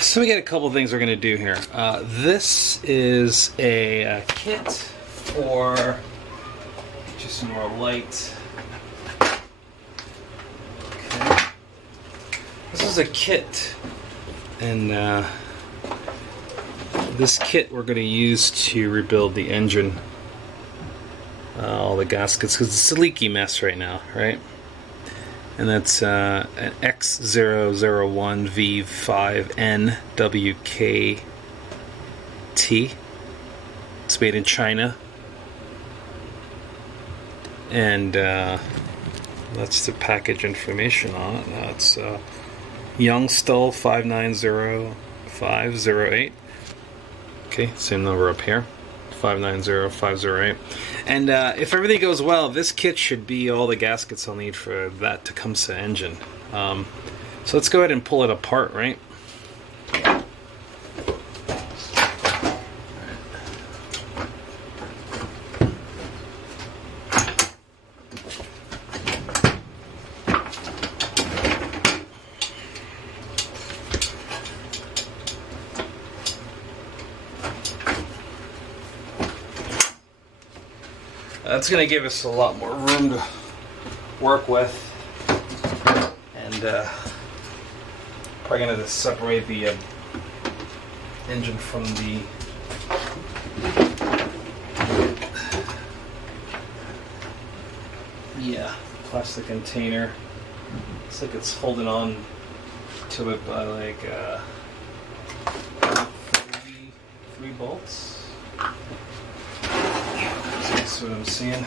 So we got a couple things we're going to do here. This is a kit for just some more light. Okay. This is a kit, and this kit we're going to use to rebuild the engine, all the gaskets, because it's a leaky mess right now, right? And that's an X0001V5NWKT. It's made in China. And that's the package information on it. It's YunStal 590508. Okay, same number up here. 590508. And if everything goes well, this kit should be all the gaskets I'll need for that Tecumseh engine. So let's go ahead and pull it apart, right? That's going to give us a lot more room to work with, and probably going to separate the engine from the plastic container. Looks like it's holding on to it by like three bolts. That's what I'm seeing,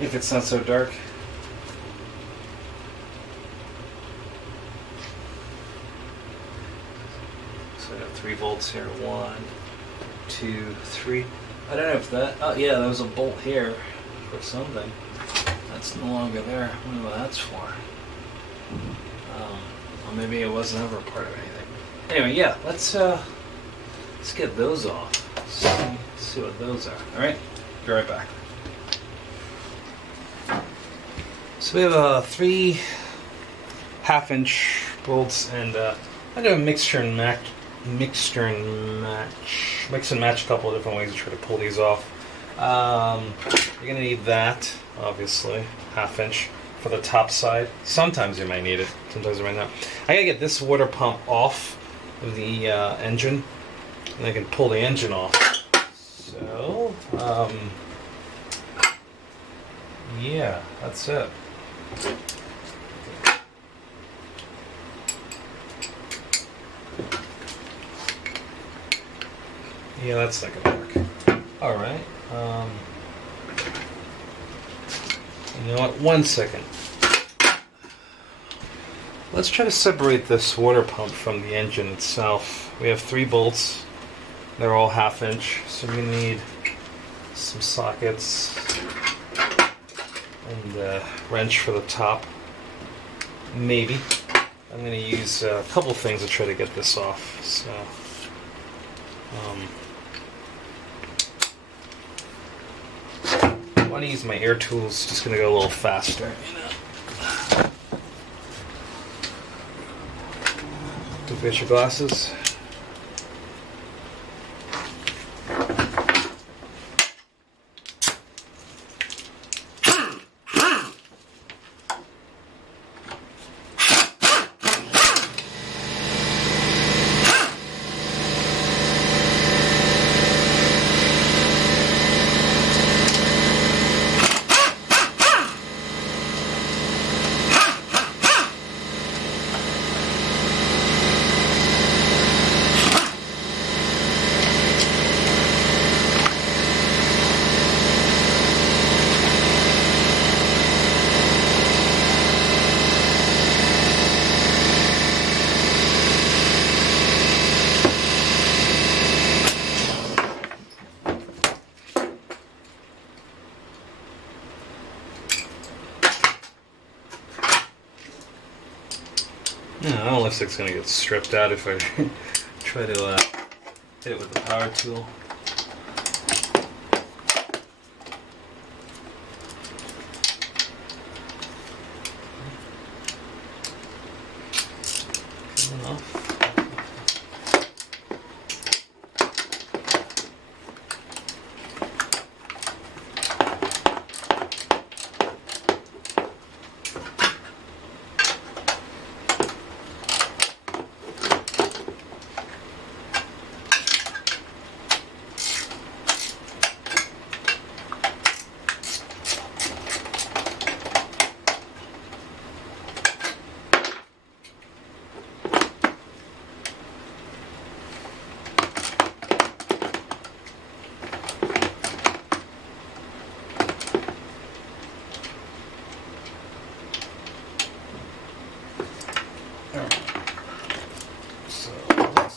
if it's not so dark. So I got 3 bolts here. 1, 2, 3. I don't know if that. Oh yeah, there was a bolt here for something. That's no longer there. I wonder what that's for. Or maybe it wasn't ever part of anything. Anyway, yeah, let's get those off. See what those are. All right. Be right back. So we have 3 half-inch bolts, and I do a mix and match a couple of different ways to try to pull these off. You're gonna need that, obviously, half-inch for the top side. Sometimes you might need it. Sometimes you might not. I gotta get this water pump off of the engine, and I can pull the engine off. So, yeah, that's it. Yeah, that's not gonna work. Alright, you know what, 1 second. Let's try to separate this water pump from the engine itself. We have 3 bolts. They're all half-inch, so we need some sockets and a wrench for the top. Maybe. I'm going to use a couple things to try to get this off. So, I want to use my air tools. Just going to go a little faster. Don't forget your glasses. Yeah, that looks like it's going to get stripped out if I try to hit it with the power tool.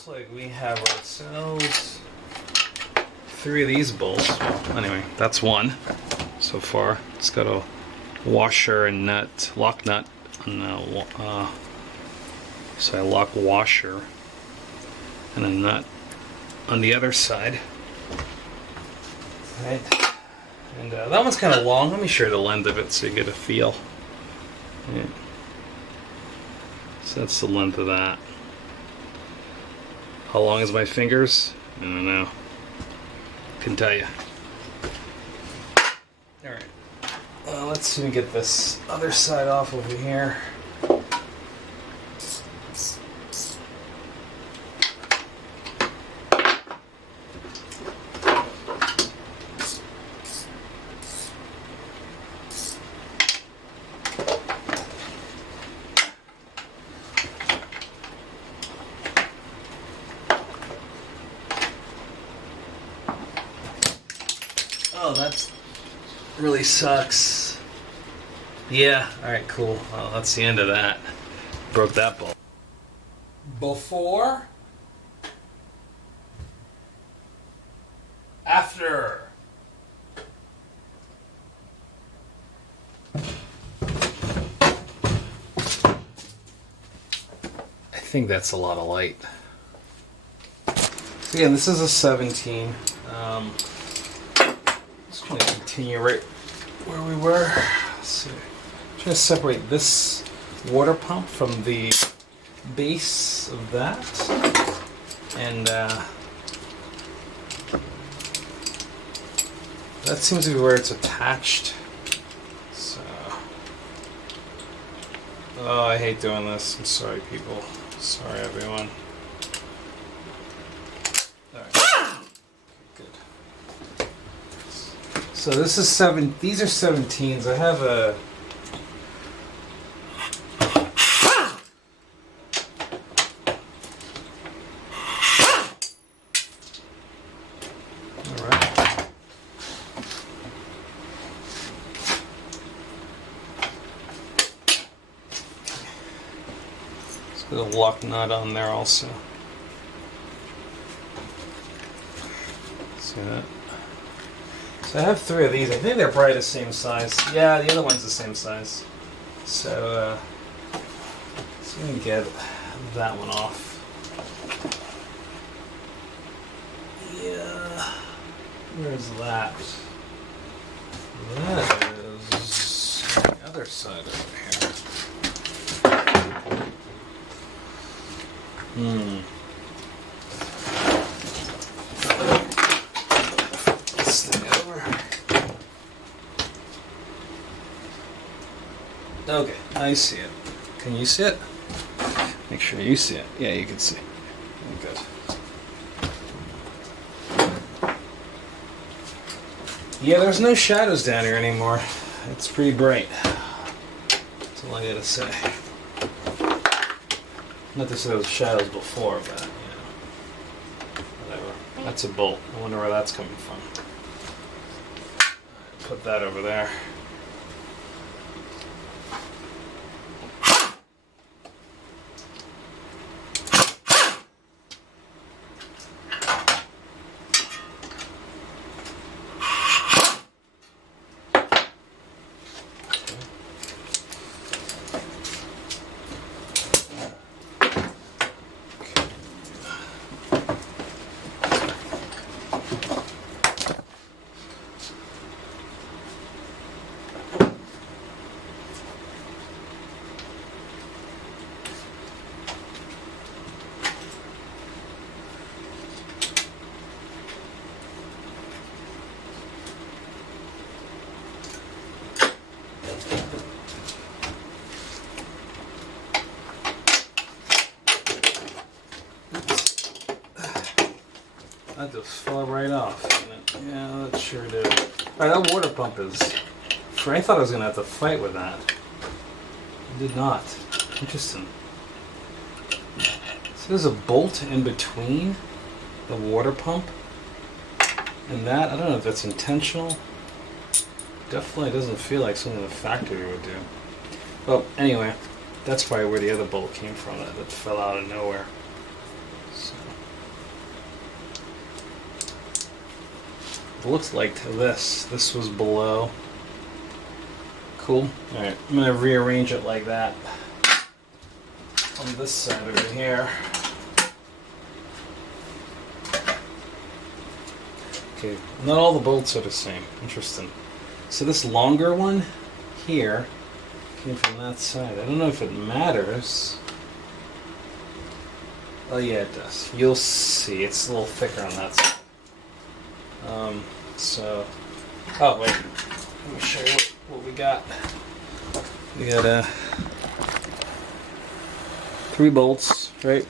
looks like we have ourselves 3 of these bolts. Well, anyway, that's one so far. It's got a washer and nut, lock nut, and so I lock washer and a nut on the other side. Right. And that one's kind of long. Let me show you the length of it so you get a feel. Yeah. So that's the length of that. How long is my fingers? I don't know. Couldn't tell you. Alright. Let's see if we get this other side off over here. Oh, that really sucks. Yeah, alright, cool. Well, that's the end of that. Broke that bolt. Before. After. I think that's a lot of light. So again, this is a 17. Just want to continue right where we were. Let's see. I'm trying to separate this water pump from the base of that, and that seems to be where it's attached. So, oh, I hate doing this. I'm sorry, people. Sorry, everyone. So this is these are 17s. I have a alright. Let's put a lock nut on there also. See that? So I have 3 of these. I think they're probably the same size. Yeah, the other one's the same size. So, let me get that one off. Yeah. Where's that? That is the other side over here. Okay, I see it. Can you see it? Make sure you see it. Yeah, you can see. Good. Yeah, there's no shadows down here anymore. It's pretty bright. That's all I gotta say. Not to say there was shadows before, but, you know. Whatever. That's a bolt. I wonder where that's coming from. Put that over there. That just fell right off, didn't it? Yeah, that sure did. Alright, that water pump is... I thought I was going to have to fight with that. I did not. Interesting. So there's a bolt in between the water pump and that. I don't know if that's intentional. Definitely doesn't feel like something the factory would do. Well, anyway, that's probably where the other bolt came from that fell out of nowhere. So. It looks like this. This was below. Cool. Alright, I'm going to rearrange it like that. On this side over here. Okay, not all the bolts are the same. Interesting. So this longer one here came from that side. I don't know if it matters. Oh yeah, it does. You'll see. It's a little thicker on that side. Oh wait. Let me show you what we got. We got 3 bolts, right?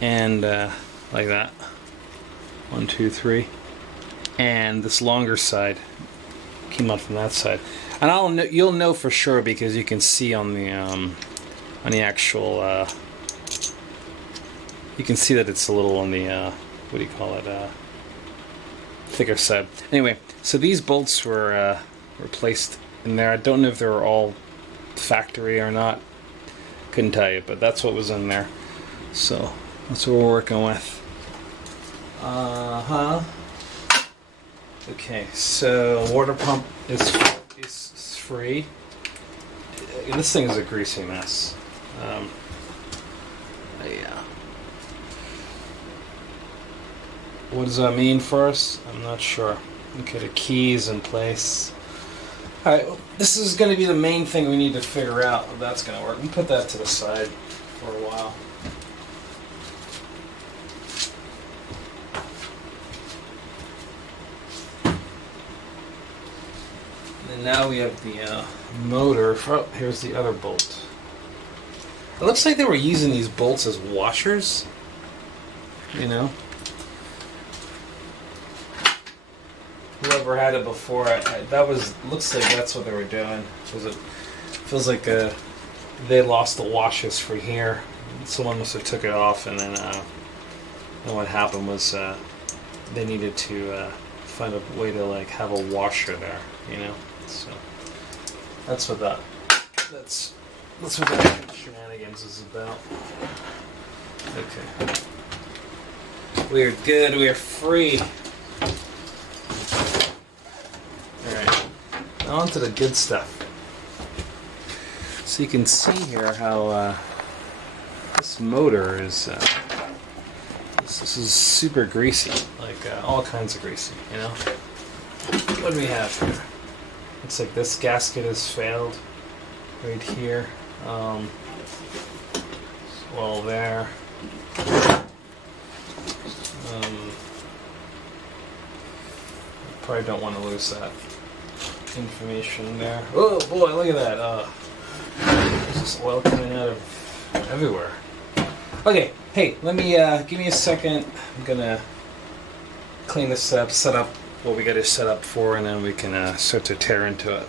And like that. 1, 2, 3. And this longer side came out from that side. And you'll know for sure because you can see on the actual. You can see that it's a little on the what do you call it? Thicker side. Anyway, so these bolts were placed in there. I don't know if they were all factory or not. Couldn't tell you, but that's what was in there. So that's what we're working with. Okay, so water pump is free. This thing is a greasy mess. Yeah. What does that mean for us? I'm not sure. Okay, the key's in place. Alright, well, this is going to be the main thing we need to figure out if that's going to work. We'll put that to the side for a while. And now we have the motor. Oh, here's the other bolt. It looks like they were using these bolts as washers. You know? Whoever had it before, looks like that's what they were doing. It feels like they lost the washers for here. Someone must have took it off, and then what happened was they needed to find a way to like have a washer there, you know. So that's what that shenanigans is about. Okay, we're good. We are free. On to the good stuff. So you can see here how this motor is. This is super greasy, like all kinds of greasy. You know. What do we have here? Looks like this gasket has failed right here. Well, there. Probably don't want to lose that information there. Oh boy, look at that. There's just oil coming out of everywhere. Okay, hey, let me give me a second. I'm gonna clean this up, set up what we got to set up for, and then we can start to tear into it.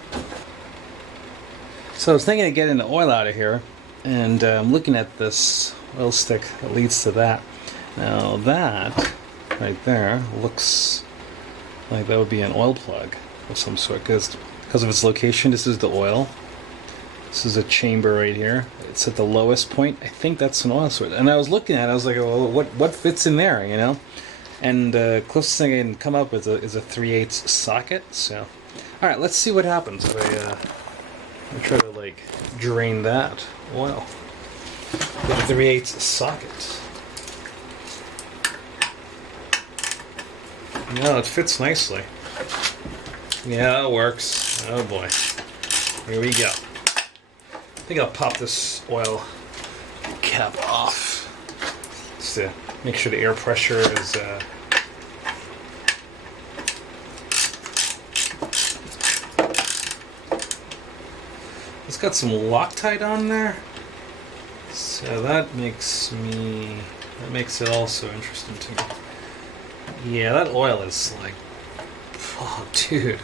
So I was thinking of getting the oil out of here, and I'm looking at this oil stick that leads to that. Now that right there looks like that would be an oil plug of some sort, because of its location. This is the oil. This is a chamber right here. It's at the lowest point. I think that's an oil source. And I was looking at it, I was like, well, what fits in there, you know? And the closest thing I can come up with is a 3/8 socket. So, all right, let's see what happens if I try to like drain that oil with a 3/8 socket. No, it fits nicely. Yeah, it works. Oh boy. Here we go. I think I'll pop this oil cap off just to make sure the air pressure is it's got some Loctite on there, so that makes it also interesting to me. Yeah, that oil is like, oh dude,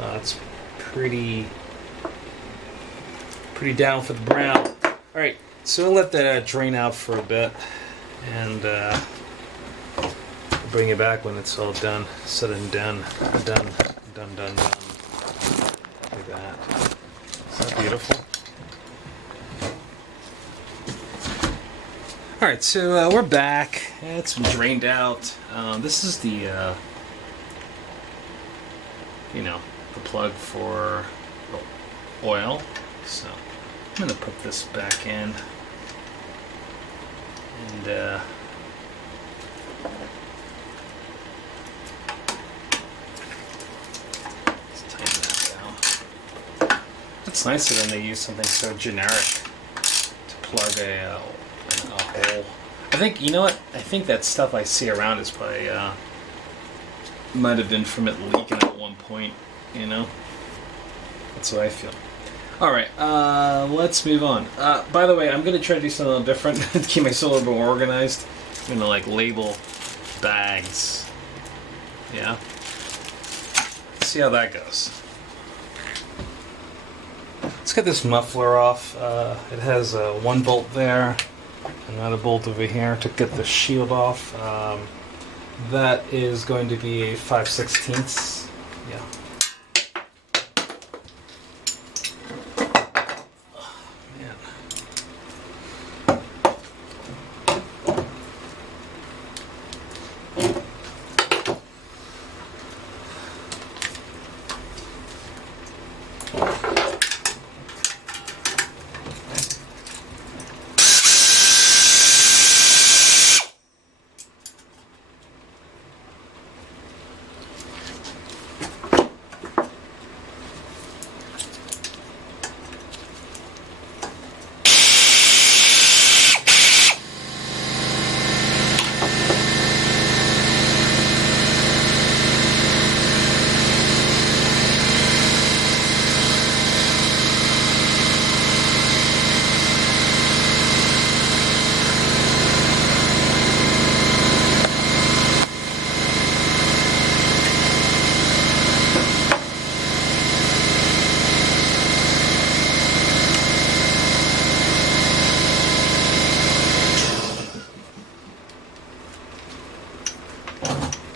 that's pretty down for the brown. Alright, so we'll let that drain out for a bit, and we'll bring it back when it's all done, said and done. Done. Like that. Is that beautiful? Alright, so we're back. It's been drained out. This is the you know, the plug for oil. So I'm going to put this back in. And let's tighten that down. It's nicer than they use something so generic to plug a hole. I think, you know what? I think that stuff I see around is probably might have been from it leaking at one point, you know? That's what I feel. Alright, let's move on. By the way, I'm going to try to do something a little different to keep myself a little bit more organized. I'm going to, like, label bags. Yeah? Let's see how that goes. Let's get this muffler off. It has one bolt there, another bolt over here to get the shield off. That is going to be a 5/16. Yeah.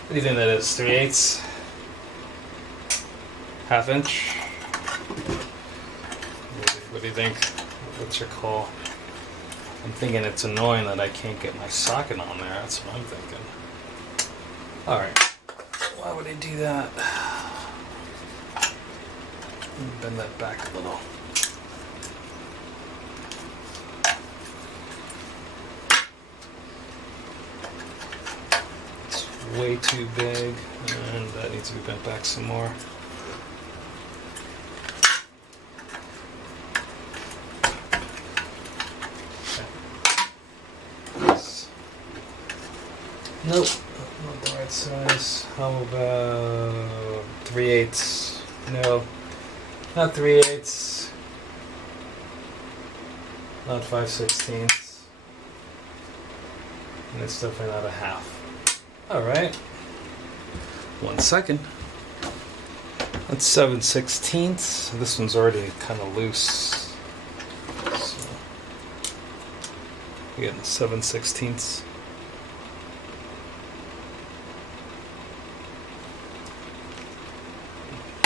What do you think that is? 3/8? Half inch? What do you think? What's your call? I'm thinking it's annoying that I can't get my socket on there. That's what I'm thinking. Alright. Why would I do that? Let me bend that back a little. Way too big, and that needs to be bent back some more. Okay. Nope, not the right size. How about 3/8? No, not 3/8. Not 5/16. And it's definitely not a half. Alright. 1 second. That's 7/16. This one's already kind of loose. So we're getting 7/16.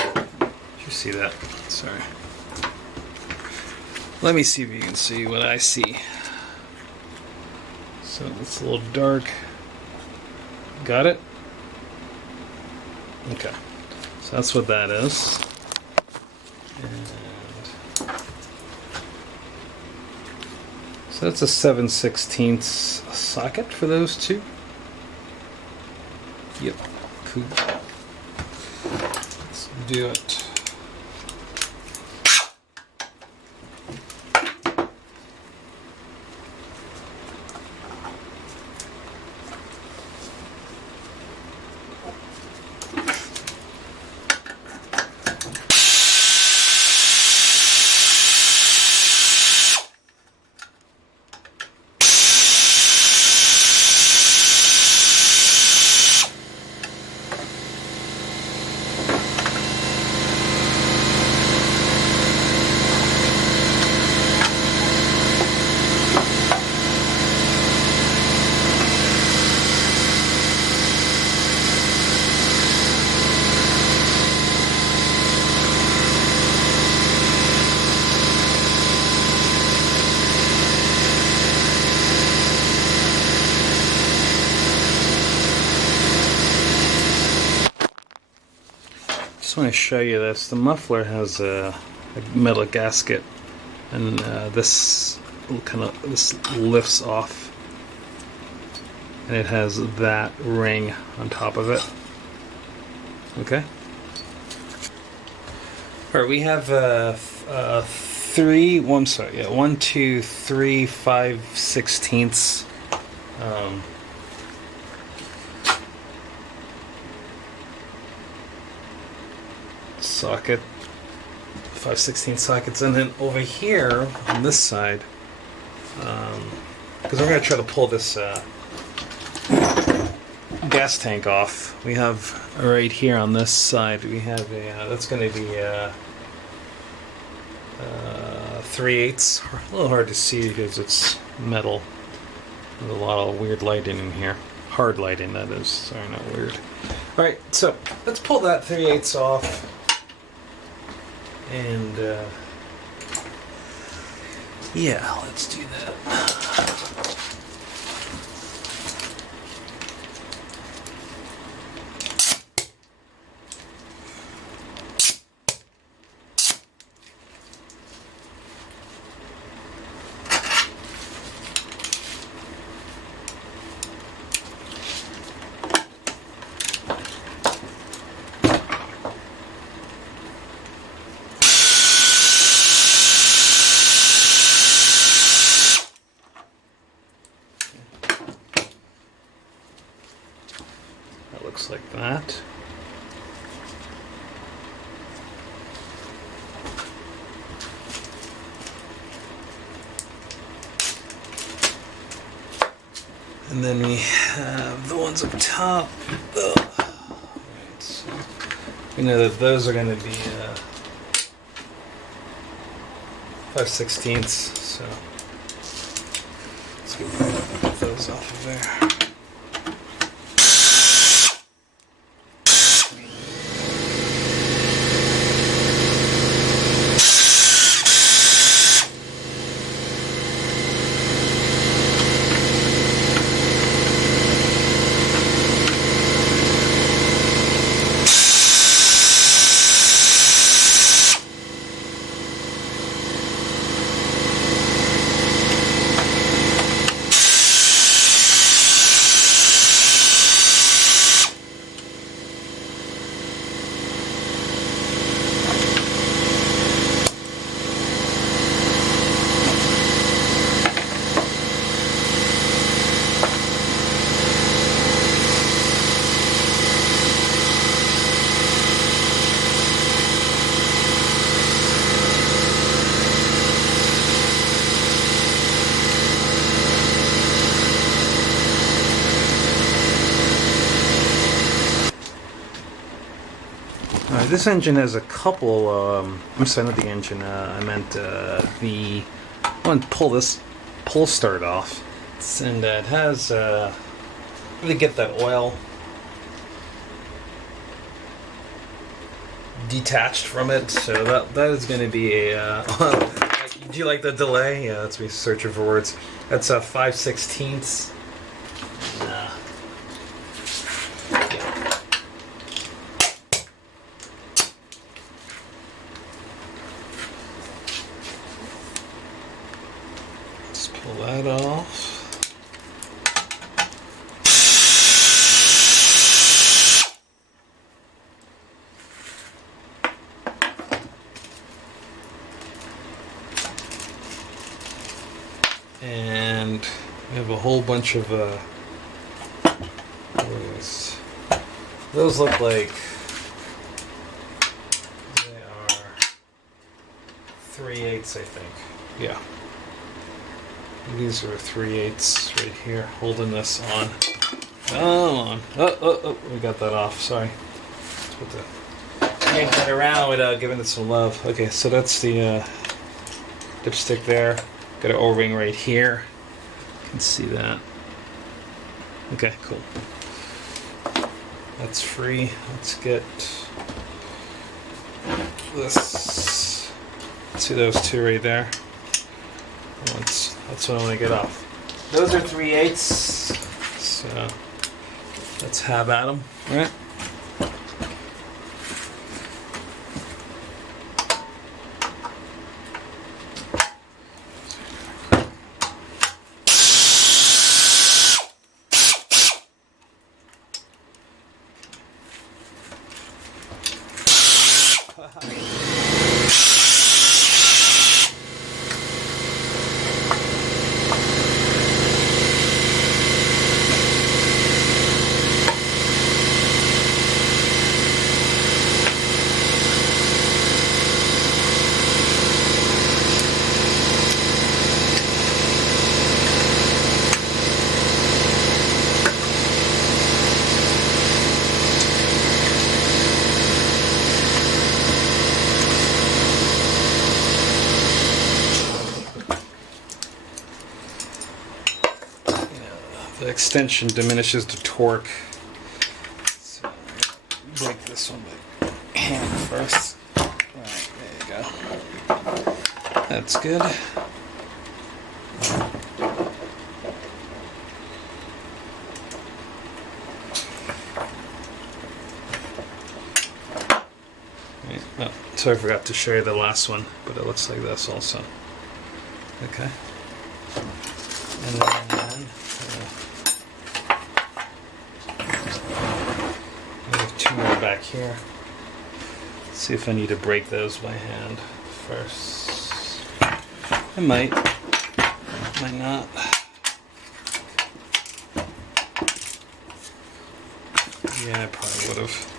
Did you see that? Sorry. Let me see if you can see what I see. So it's a little dark. Got it? Okay. So that's what that is. And so that's a 7/16 socket for those two. Yep. Cool. Let's do it. just want to show you this. The muffler has a metal gasket, and this lifts off, and it has that ring on top of it. Okay. All right, we have 1, 2, 3, 5/16 socket, 5/16 sockets, and then over here on this side, because we're going to try to pull this gas tank off. We have right here on this side, we have a that's going to be 3/8. A little hard to see because it's metal. There's a lot of weird lighting in here. Hard lighting, that is. Sorry, not weird. All right, so let's pull that 3/8 off, and yeah, let's do that. Looks like that. And then we have the ones up top. Right, so we know that those are going to be 5/16, so let's get those off of there. This engine has a couple, I'm sorry, not the engine, I meant the, I want to pull this pull start off, and it has, really get that oil detached from it, so that is going to be a, do you like the delay? Yeah, that's me searching for words. That's a 5/16. Pull that off. And we have a whole bunch of those look like they are 3/8, I think. Yeah. These are 3/8 right here, holding this on. Come on. Oh, we got that off. Sorry. Can't get around without giving it some love. Okay, so that's the dipstick there. Got an O-ring right here. You can see that. Okay, cool. That's free. Let's get this. See those two right there? That's what I want to get off. Those are 3/8, so let's have at them. All right. the extension diminishes the torque. So break this one by hand first. Alright, there you go. That's good. Oh, so I forgot to show you the last one, but it looks like this also. Okay. And then I have two more back here. Let's see if I need to break those by hand first. I might not. Yeah, I probably would have.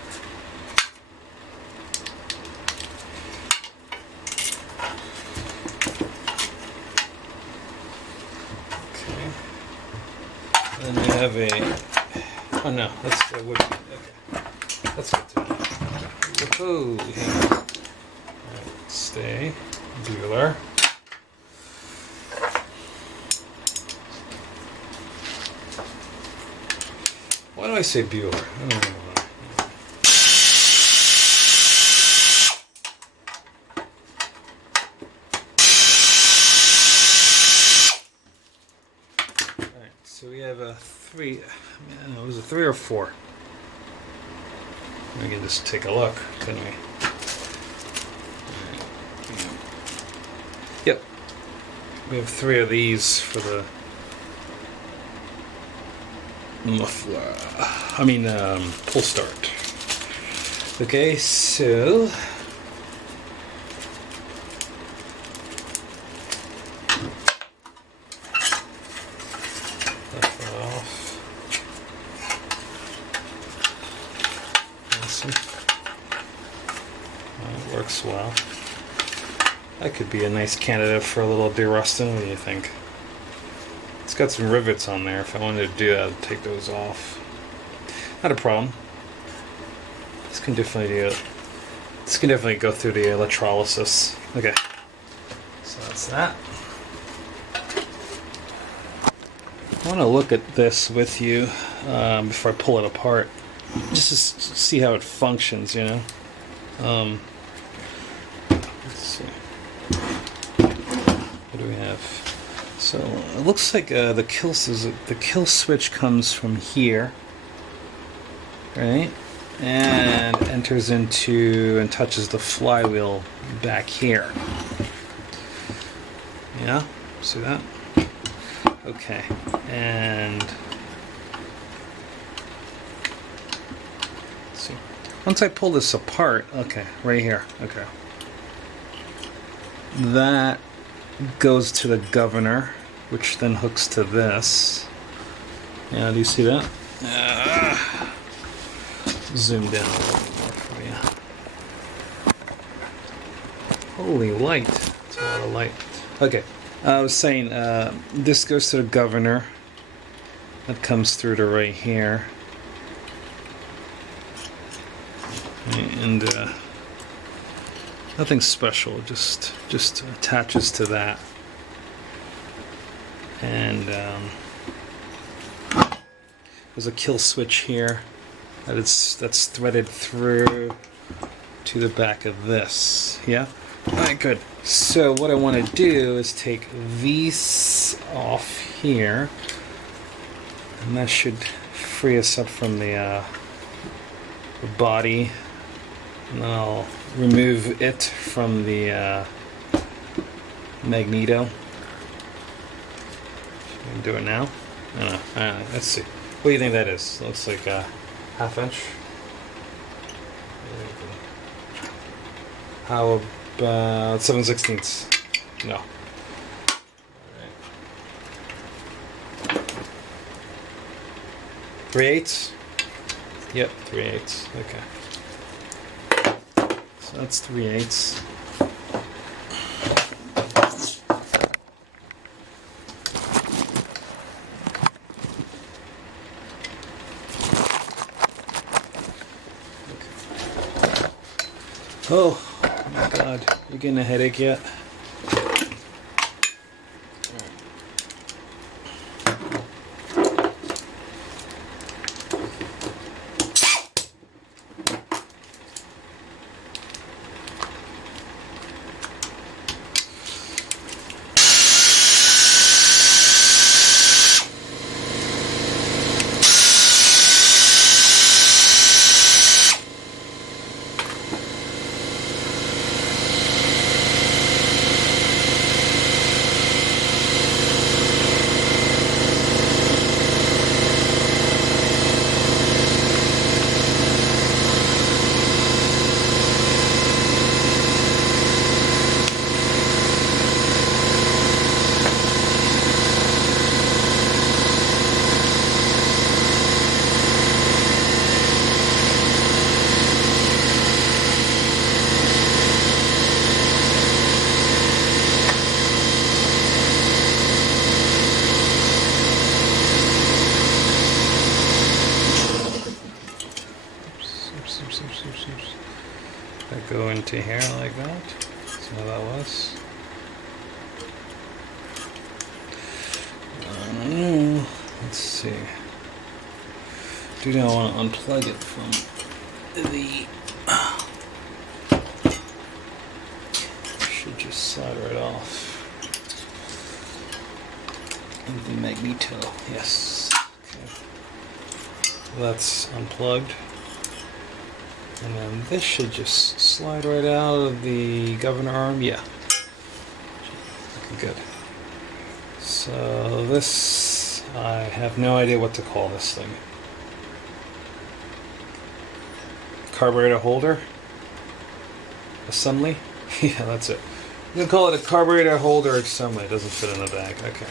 Then we have a. Oh no, that's a wood. Okay, that's good to know. Oh, yeah. Alright, stay. Bueller. Why do I say Bueller? I don't know why. So we have a 3, I don't know, was it 3 or 4? We can just take a look, can we? Yep. We have 3 of these for the muffler. Pull start. Okay, so well. That could be a nice candidate for a little derusting. What do you think? It's got some rivets on there. If I wanted to do that, I'd take those off. Not a problem. This can definitely do it. This can definitely go through the electrolysis. Okay. So that's that. I want to look at this with you before I pull it apart. Just to see how it functions, you know? Let's see. What do we have? So it looks like the kill switch comes from here, right? And enters into and touches the flywheel back here. Yeah, see that? Okay, and let's see. Once I pull this apart, okay, right here, okay. That goes to the governor, which then hooks to this. Yeah, do you see that? Zoom down a little bit more for you. Holy light. That's a lot of light. Okay, I was saying, this goes to the governor. That comes through to right here. And nothing special, just attaches to that. And there's a kill switch here that's threaded through to the back of this. Yeah? Alright, good. So what I want to do is take these off here, and that should free us up from the body. And then I'll remove it from the magneto. You can do it now? I don't know. Let's see. What do you think that is? Looks like a half-inch. How about 7/16? No. Alright. 3/8? Yep, 3/8. Okay. So that's 3/8. Oh my god, you getting a headache yet? that go into here like that. So that was. Let's see. Do now want to unplug it from the. Should just slide right off. And the magneto, yes. Okay. That's unplugged. And then this should just slide right out of the governor arm. Yeah. Good. So this, I have no idea what to call this thing. Carburetor holder? Assembly? Yeah, that's it. I'm going to call it a carburetor holder assembly. It doesn't fit in the bag. Okay.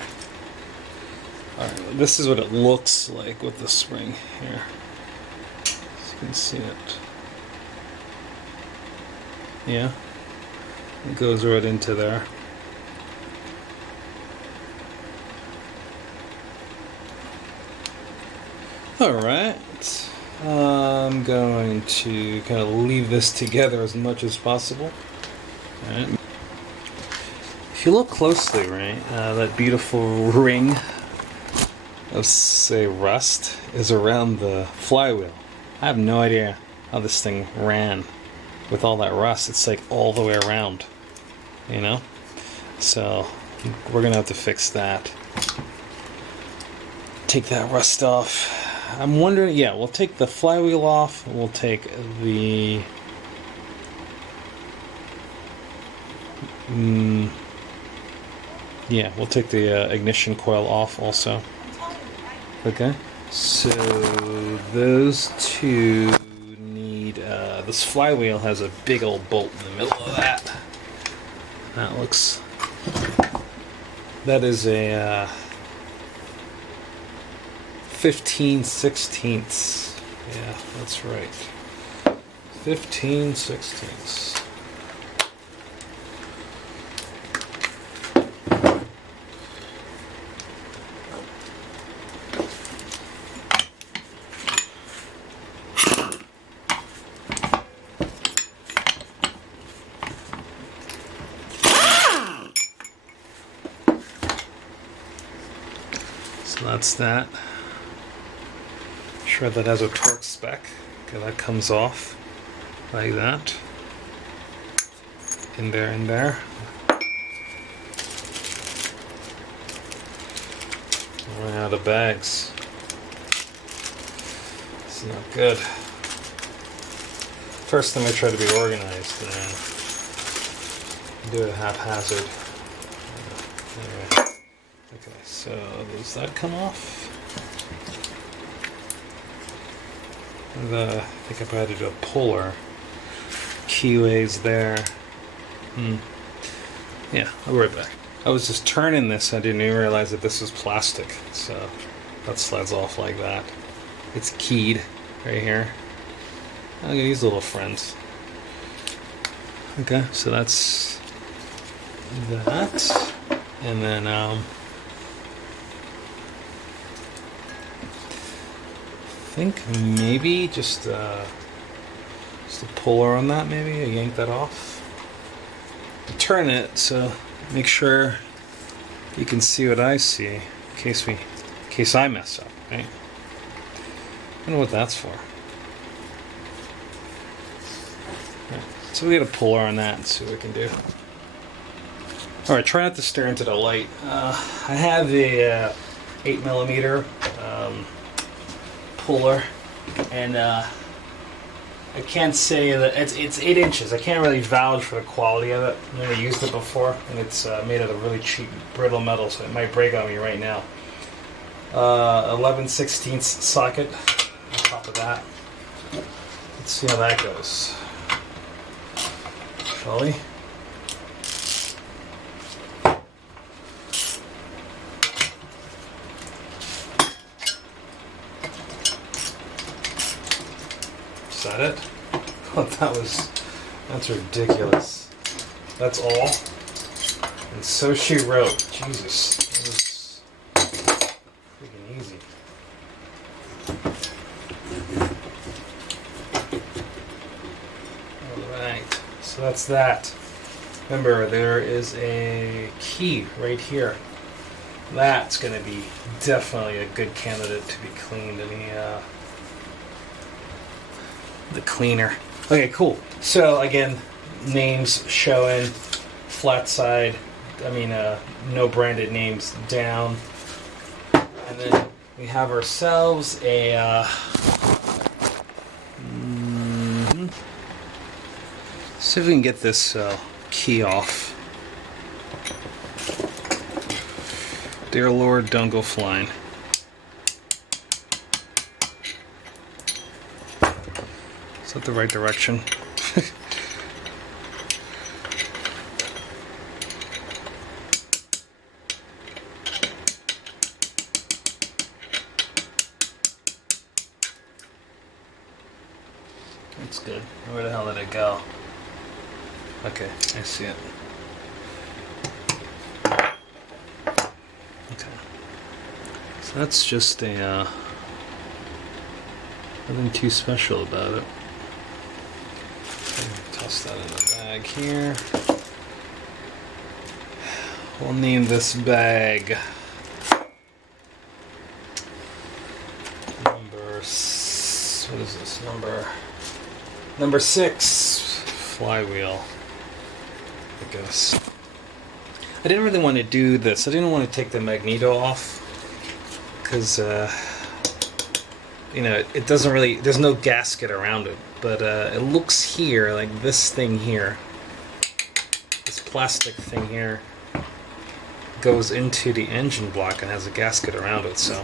Alright, this is what it looks like with the spring here. So you can see it. Yeah. It goes right into there. Alright. I'm going to kind of leave this together as much as possible. Alright. If you look closely, right, that beautiful ring of, say, rust is around the flywheel. I have no idea how this thing ran with all that rust. It's like all the way around, you know? So we're gonna have to fix that. Take that rust off. I'm wondering, yeah, we'll take the flywheel off. We'll take the yeah, we'll take the ignition coil off also. Okay, so those two need, this flywheel has a big old bolt in the middle of that. That looks, that is a 15/16. Yeah, that's right. 15/16. So that's that. Sure that has a torque spec. Okay, that comes off like that. In there, in there. Running out of bags. It's not good. First time I try to be organized and do it haphazard. Anyway. Okay, so does that come off? I think I probably had to do a puller. Keyways there. Yeah, I'll be right back. I was just turning this, I didn't even realize that this was plastic. So that slides off like that. It's keyed right here. Look at these little friends. Okay, so that's that. And then I think maybe just a puller on that, maybe I yank that off. Turn it so make sure you can see what I see in case I mess up, right? I don't know what that's for. Right, so we got a puller on that and see what we can do. Alright, try not to stare into the light. I have a 8mm puller, and I can't say that it's 8 inches. I can't really vouch for the quality of it. I've never used it before, and it's made out of really cheap brittle metal, so it might break on me right now. 11/16 socket on top of that. Let's see how that goes, shall we? Is that it? Oh, that's ridiculous. That's all? And so she wrote. Jesus. It was freaking easy. Alright. So that's that. Remember, there is a key right here. That's going to be definitely a good candidate to be cleaned in the cleaner. Okay, cool. So again, names showing, flat side, no branded names down. And then we have ourselves a see if we can get this key off. Dear Lord, don't go flying. Is that the right direction? That's good. Where the hell did it go? Okay, I see it. Okay. So that's just a nothing too special about it. Toss that in the bag here. We'll name this bag what is this number 6, Flywheel, I guess. I didn't really want to do this. I didn't want to take the magneto off because it doesn't really, there's no gasket around it, but it looks here like this thing here, this plastic thing here goes into the engine block and has a gasket around it. So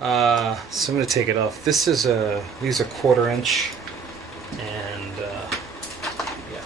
I'm going to take it off. These are 1/4 inch, and yeah.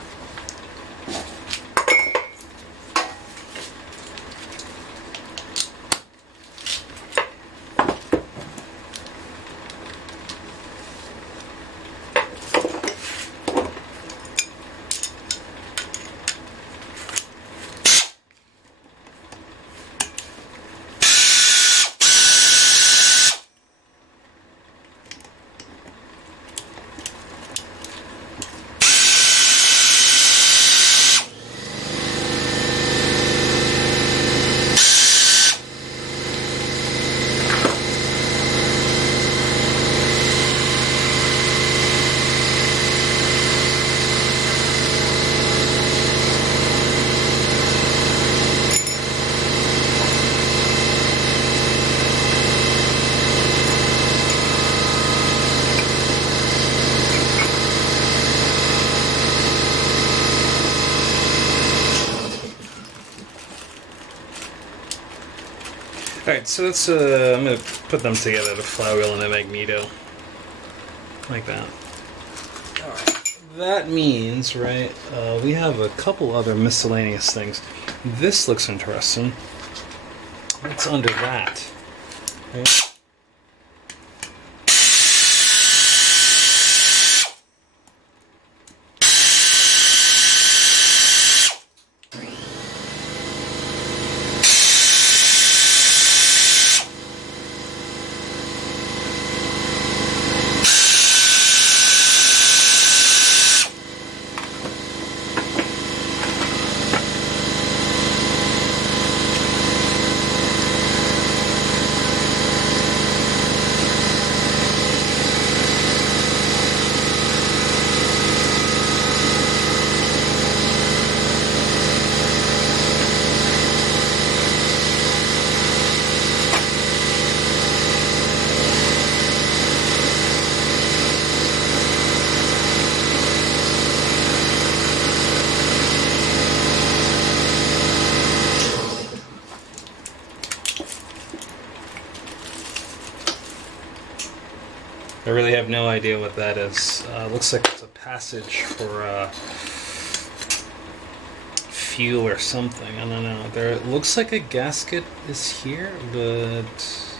Alright, so let's, I'm going to put them together, the flywheel and the magneto, like that. Alright, that means, right, we have a couple other miscellaneous things. This looks interesting. What's under that? Right? I really have no idea what that is. Looks like it's a passage for fuel or something. I don't know. There it looks like a gasket is here, but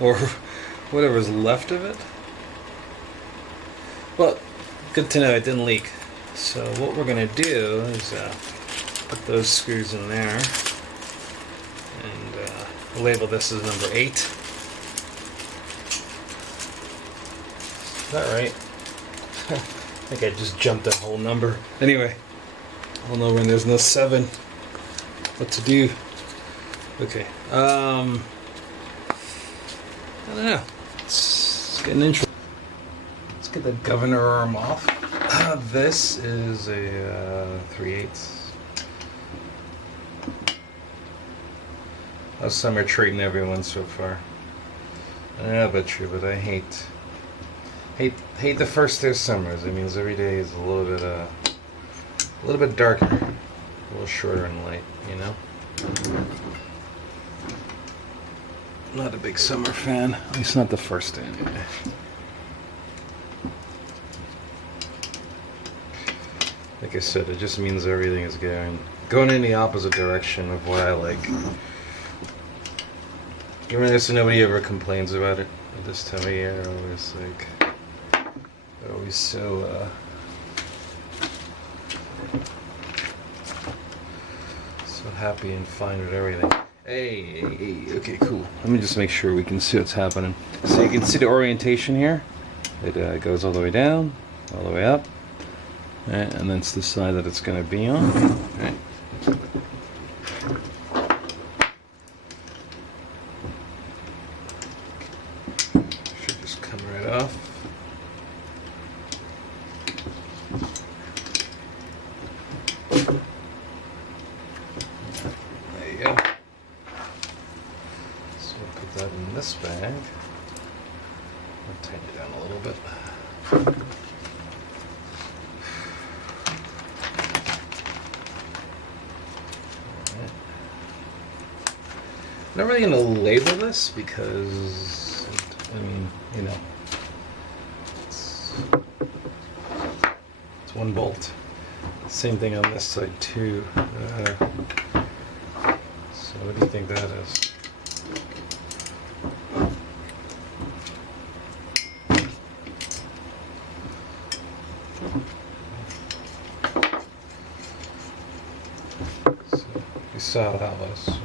or whatever's left of it. Well, good to know it didn't leak. So what we're gonna do is put those screws in there, and label this as number 8. Is that right? I think I just jumped a whole number. Anyway, I'll know when there's no 7 what to do. Okay. I don't know. It's getting interesting. Let's get the governor arm off. This is a 3/8. How's summer treating everyone so far? I don't know about you, but I hate the first day of summers. It means every day is a little bit darker, a little shorter in light. You know. Not a big summer fan. At least not the first day anyway. Like I said, it just means everything is going in the opposite direction of what I like. You notice nobody ever complains about it at this time of year. They're always so happy and fine with everything. Hey, okay, cool. Let me just make sure we can see what's happening. So you can see the orientation here. It goes all the way down, all the way up. Right, and that's the side that it's going to be on. Right. Should just come right off. There you go. So I'll put that in this bag. I'll tighten it down a little bit. I'm not really going to label this because, I mean, you know, it's one bolt. Same thing on this side too. So what do you think that is? So you saw how that was, right?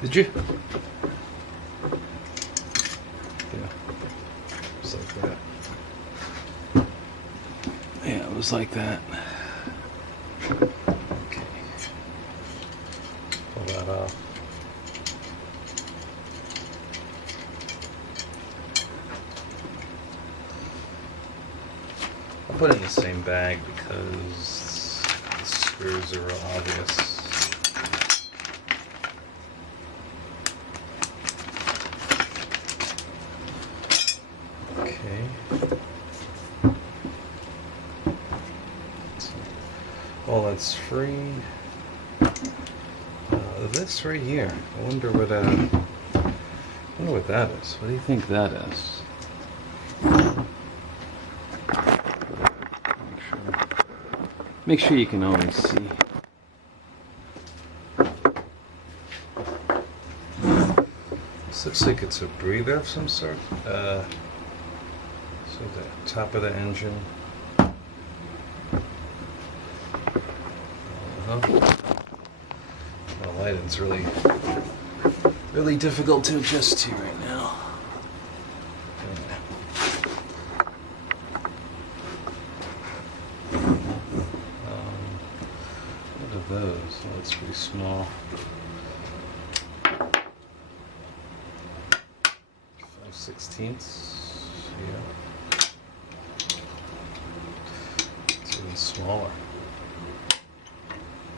Did you? Yeah. Just like that. Yeah, it was like that. Okay. Pull that off. I'll put it in the same bag because the screws are real obvious. Well, that's free. This right here. I wonder what that is. What do you think that is? Make sure you can always see. This looks like it's a breather of some sort. So the top of the engine. Well, lighting's really difficult to adjust to right now. What are those? Oh, that's pretty small. 5/16. Yeah. It's even smaller.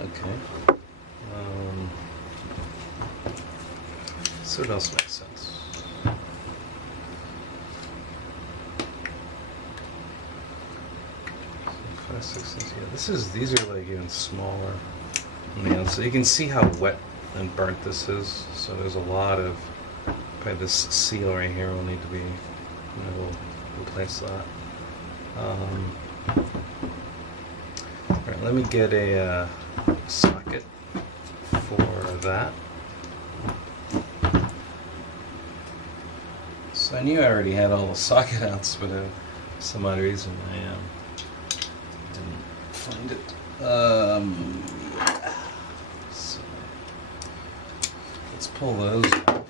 Okay. So what else makes sense? So 5/16. Yeah, these are like even smaller on the outside. You can see how wet and burnt this is. So there's a lot of probably this seal right here will need to be. We'll replace that. Alright, let me get a socket for that. So I knew I already had all the socket outs, but for some odd reason I didn't find it. So let's pull those out.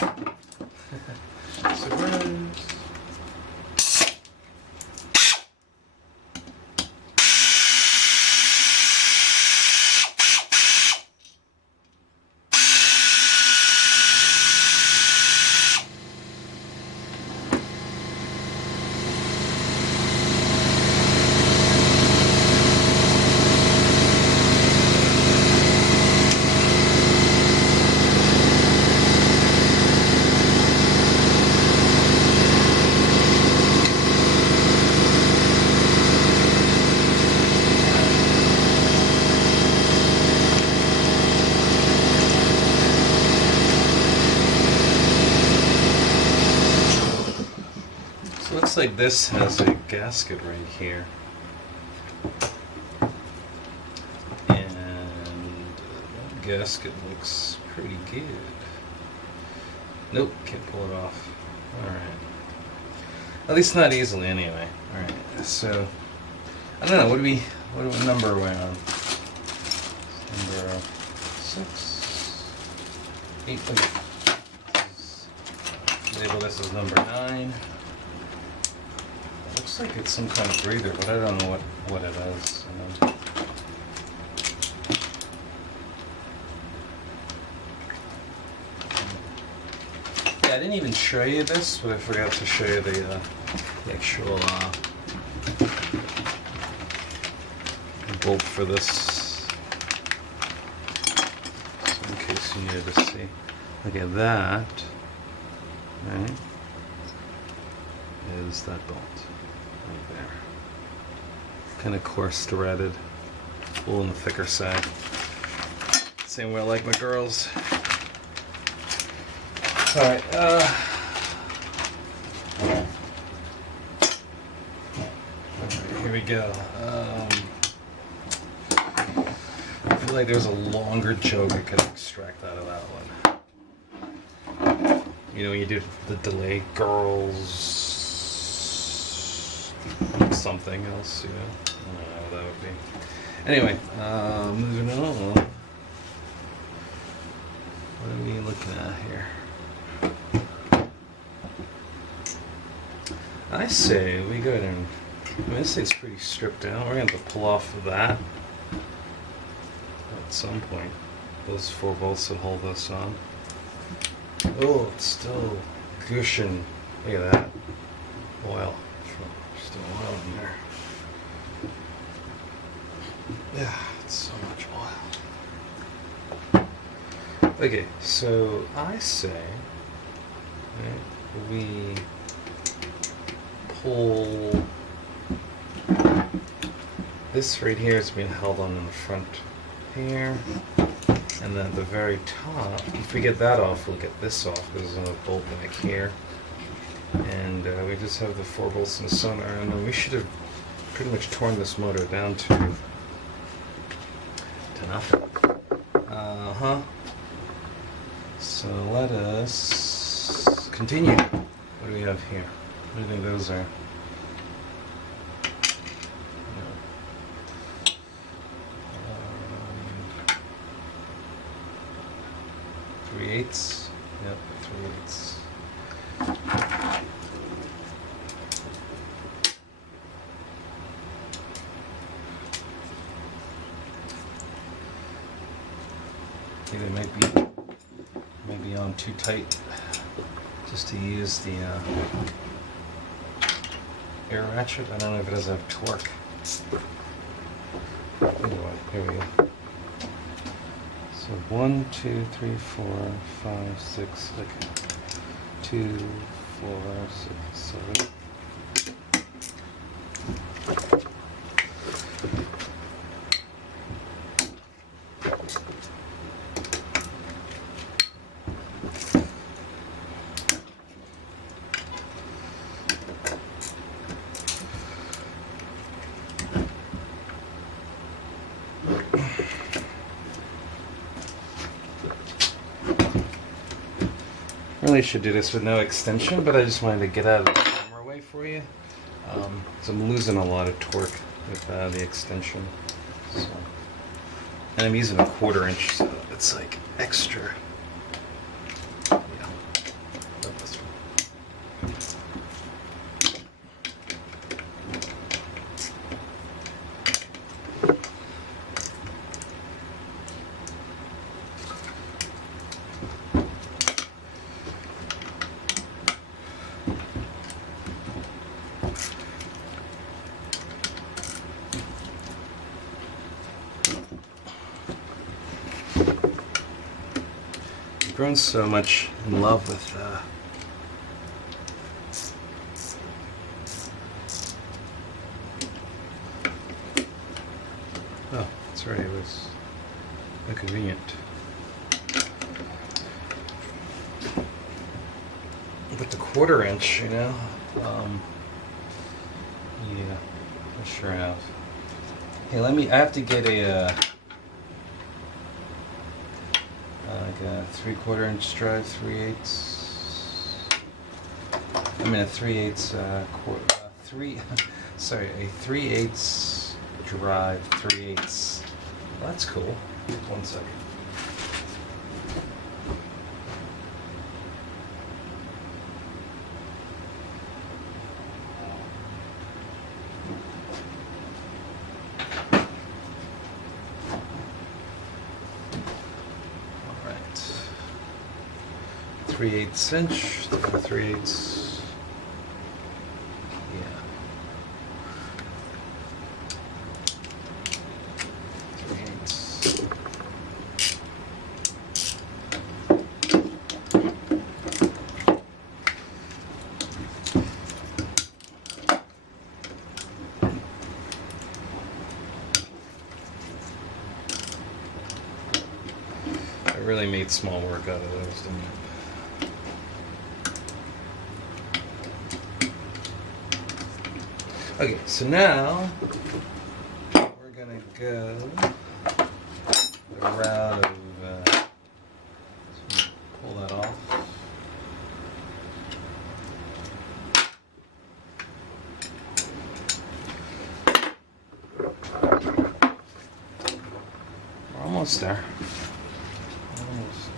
Surprise. Looks like this has a gasket right here, and that gasket looks pretty good. Nope, can't pull it off. Alright. At least not easily anyway. Alright, so I don't know, what number are we on? Number 6. 8. Label this as number 9. Looks like it's some kind of breather, but I don't know what it is. Yeah, I didn't even show you this, but I forgot to show you the actual bolt for this, so in case you needed to see. Look at that, right? Is that bolt. Right there. Kind of coarse threaded, a little on the thicker side. Same way I like my girls. Alright, here we go. I feel like there's a longer joke I could extract out of that one. You know, when you do the delay girls something else, you know. I don't know what that would be. Anyway, moving on. What are we looking at here? I say we go ahead and, I mean, this thing's pretty stripped down. We're going to have to pull off of that at some point. Those 4 bolts that hold us on. Oh, it's still gushing. Look at that. Oil. Still oil in there. Yeah, it's so much oil. Okay, so I say, right, we pull this right here is being held on in the front here, and then at the very top, if we get that off, we'll get this off. There's another bolt back here. And we just have the 4 bolts in the center, and we should have pretty much torn this motor down to nothing. So let us continue. What do we have here? What do you think those are? 3/8. Yep, 3/8. They might be on too tight just to use the air ratchet. I don't know if it does have torque. Anyway, here we go. So 1, 2, 3, 4, 5, 6. Okay. 2, 4, 6, 7. Really should do this with no extension, but I just wanted to get out of the camera way for you. Because I'm losing a lot of torque with the extension. So. And I'm using a 1/4 inch, so it's like extra. Yeah. grown so much in love with oh, that's right, it was inconvenient. But the 1/4 inch, you know, yeah, sure enough. Hey, I have to get a like a 3/4 inch drive, 3/8. I mean a 3/8 sorry, a 3/8 drive, 3/8. Well, that's cool. 1 second. All right. 3/8 inch, 3/8. Yeah. 3/8. I really made small work out of those, didn't I? Okay, so now we're gonna go the route of so pull that off. We're almost there. Almost.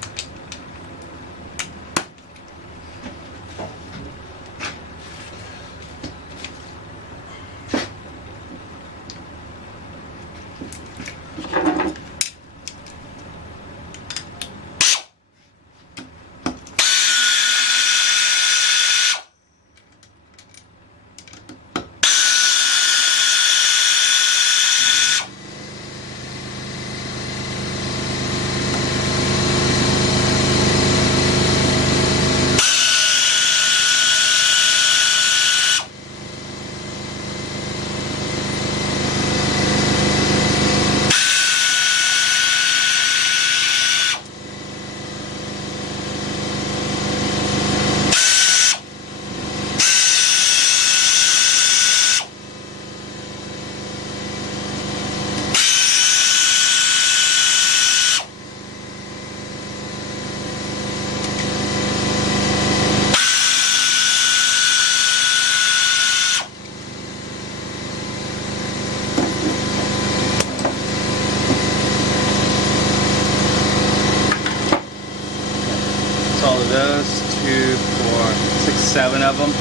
All of those, 2, 4, 6, 7 of them.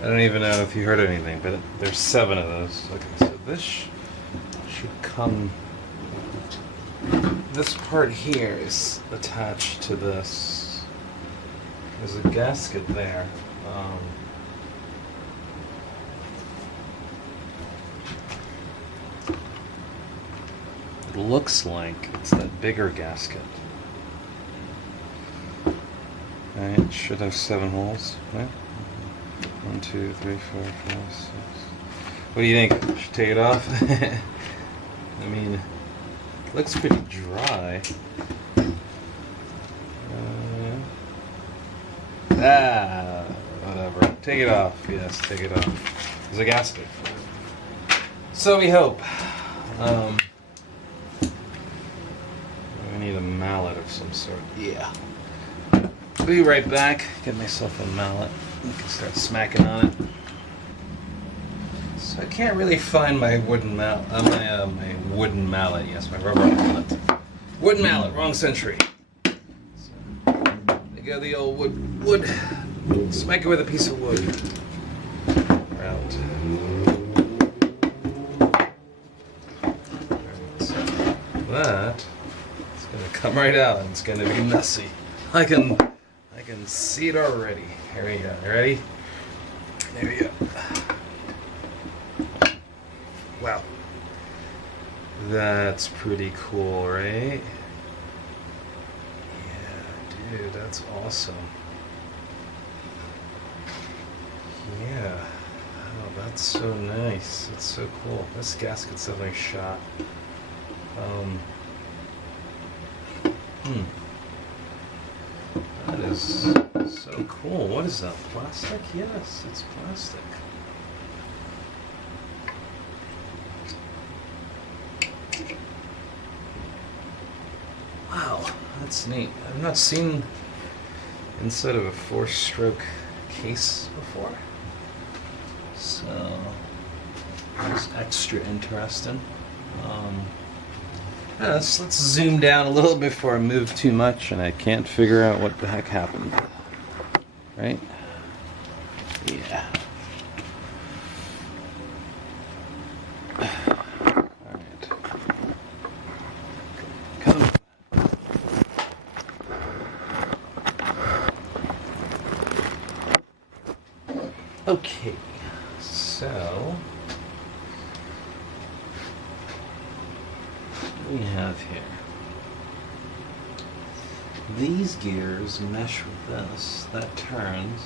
I don't even know if you heard anything, but there's 7 of those. Okay, so this should come. This part here is attached to this. There's a gasket there. It looks like it's that bigger gasket. Right, it should have 7 holes, right? 1, 2, 3, 4, 5, 6. What do you think? Should take it off? I mean, it looks pretty dry. Whatever. Take it off. Yes, take it off. There's a gasket. So we hope. We need a mallet of some sort. Yeah. Be right back. Get myself a mallet. I can start smacking on it. So I can't really find my wooden mallet. My wooden mallet. Yes, my rubber mallet. Wooden mallet. Wrong century. So, I got the old wood. Smack it with a piece of wood. Round. So that is gonna come right out, and it's gonna be messy. I can see it already. Here we go. You ready? There we go. Wow. That's pretty cool, right? Yeah, dude, that's awesome. Yeah. Oh, that's so nice. It's so cool. This gasket's definitely shot. That is so cool. What is that? Plastic? Yes, it's plastic. Wow, that's neat. I've not seen inside of a 4-stroke case before. So that's extra interesting. Let's zoom down a little before I move too much and I can't figure out what the heck happened. Right? Yeah. Alright. Come. Okay. So we have here. These gears mesh with this. That turns.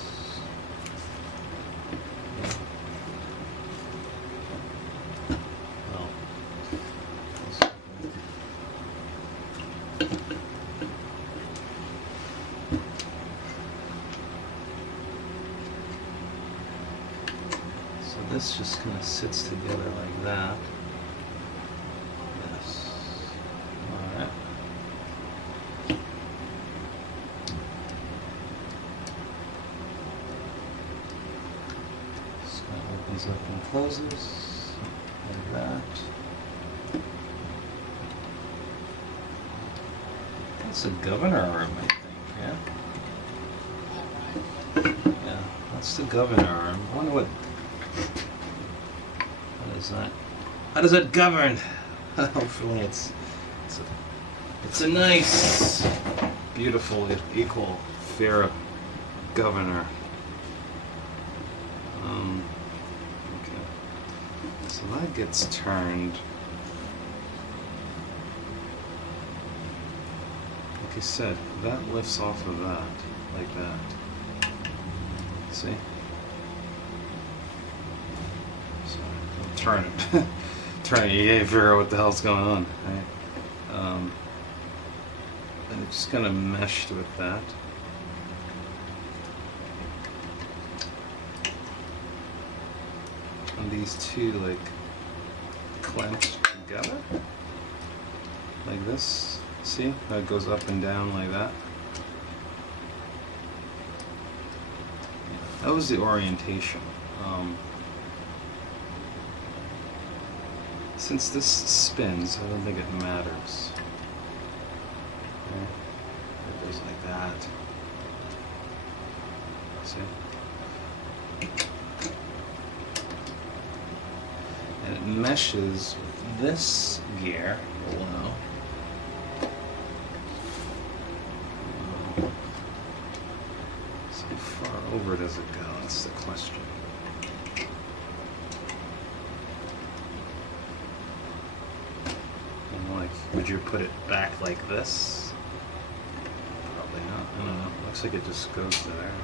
Oh. So this just kind of sits together like that. Up and closes like that. That's a governor arm, I think, yeah? Yeah, that's the governor arm. I wonder what is that? How does that govern? Hopefully it's a nice, beautiful, equal, fair governor. So that gets turned, like I said, that lifts off of that, like that. See? So I'll turn it. Turn it, you gotta figure out what the hell's going on, right? And it's just kind of meshed with that. And these two like clamps together like this. See how it goes up and down like that? That was the orientation. Since this spins, I don't think it matters. Okay. It goes like that. See? And it meshes with this gear below. So far over does it go? That's the question. And like, would you put it back like this? Probably not. I don't know. Looks like it just goes to there.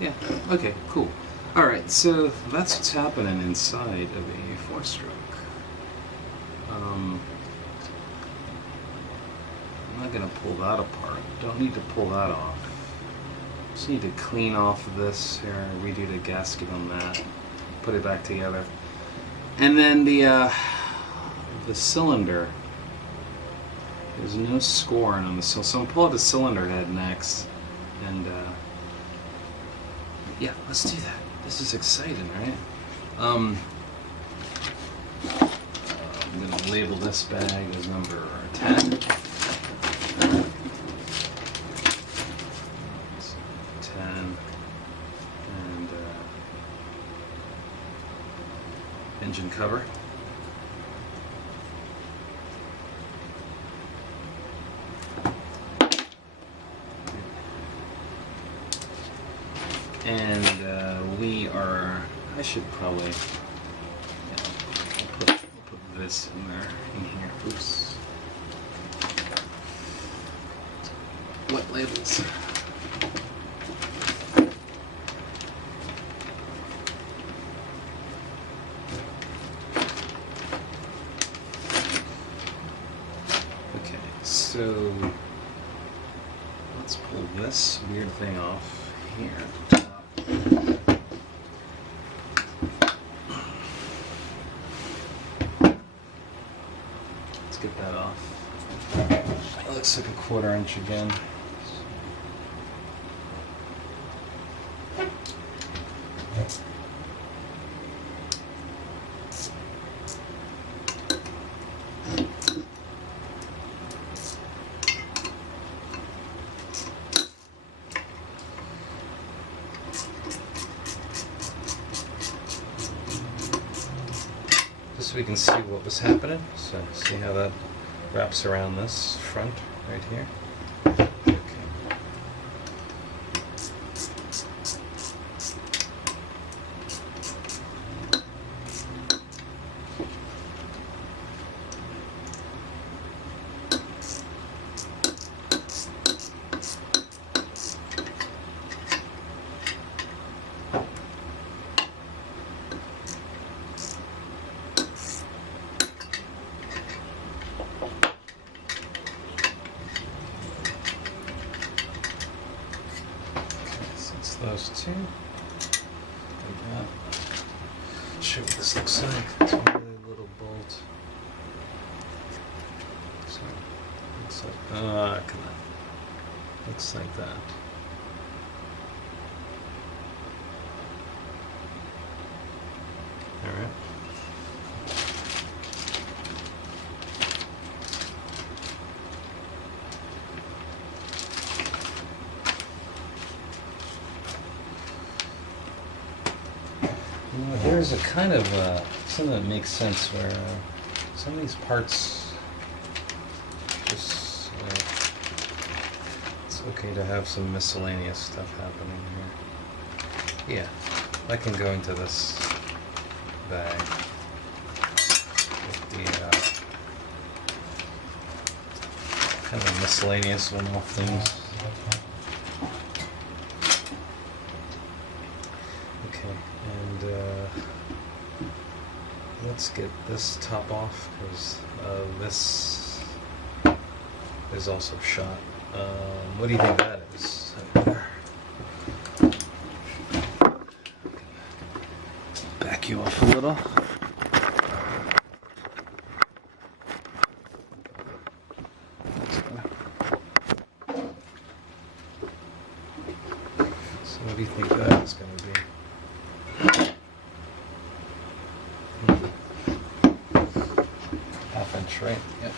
Yeah, okay, cool. Alright, so that's what's happening inside of a 4-stroke. I'm not going to pull that apart. Don't need to pull that off. Just need to clean off this here, redo the gasket on that, put it back together. And then the cylinder There's no scoring on the cylinder, so I'm gonna pull out the cylinder head next, and yeah, let's do that. This is exciting, right? I'm gonna label this bag as number 10. 10, and engine cover. And we are, I should probably, I'll put this in there, in here. Oops. Wet labels. Okay, so let's pull this weird thing off here. Let's get that off. It looks like a 1/4 inch again. So we can see what was happening. So see how that wraps around this front right here. Okay. Those two. Like that. Show what this looks like. It's only a little bolt. So looks like come on. Looks like that. Alright. There's a kind of something that makes sense where some of these parts just it's okay to have some miscellaneous stuff happening here. Yeah, that can go into this bag with the kind of miscellaneous one-off things. Let's get this top off because this is also shot. What do you think that is? Back you off a little. So what do you think that is going to be? Right? Yep.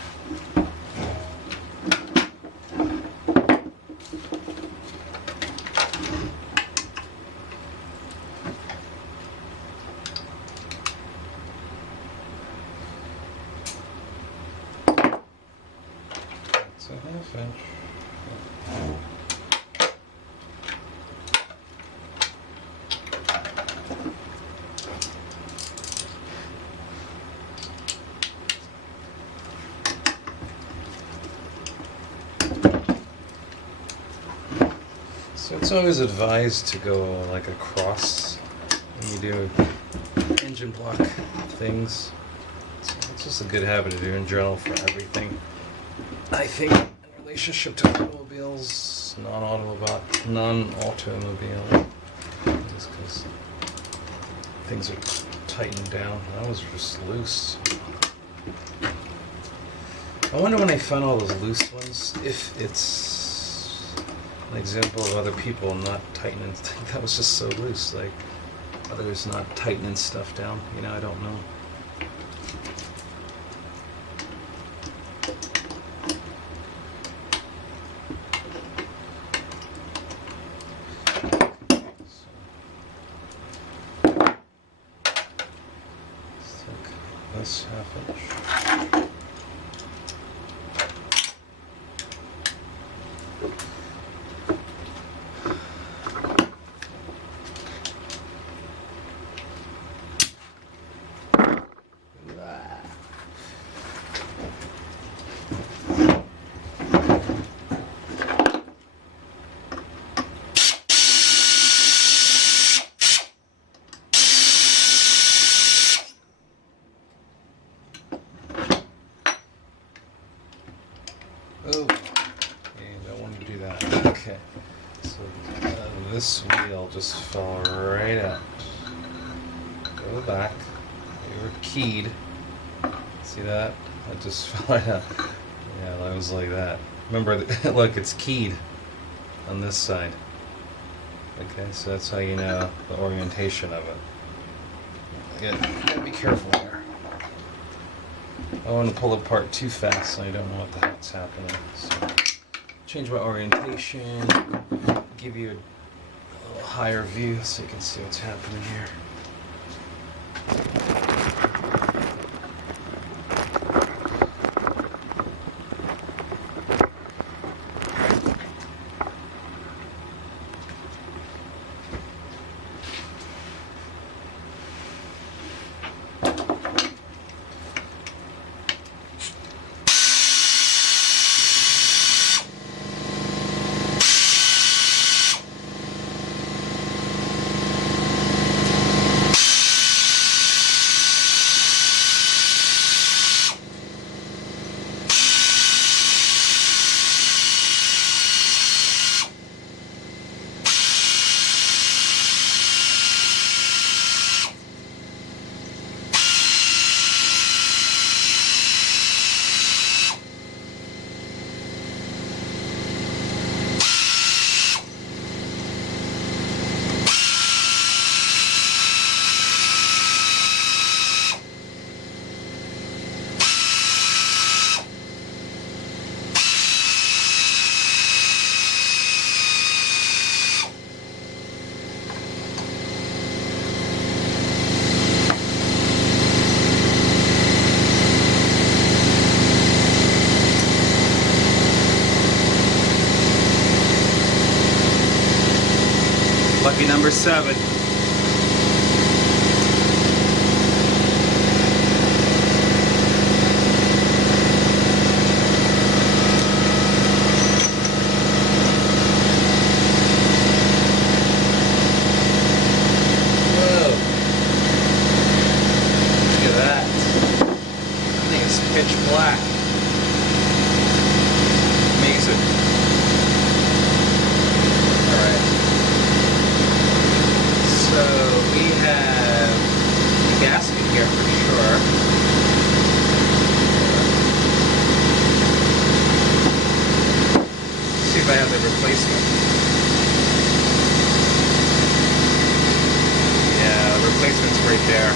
That's a 1/2 inch. So it's always advised to go like across when you do engine block things. It's just a good habit to do in general for everything. I think in relationship to automobiles, non-automobile, just because things are tightened down. That was just loose. I wonder when I found all those loose ones, if it's an example of other people not tightening. That was just so loose, like others not tightening stuff down. You know, I don't know. This half-inch. Oh, you don't want to do that. Okay, so this wheel just fell right out. Go back. You were keyed. See that? That just fell right out. Yeah, that was like that. Remember, look, it's keyed on this side. Okay, so that's how you know the orientation of it. Again, you gotta be careful here. I don't want to pull apart too fast, so I don't know what the heck's happening. So, change my orientation, give you a little higher view so you can see what's happening here. Lucky number 7. If I have the replacement. Yeah, the replacement's right there.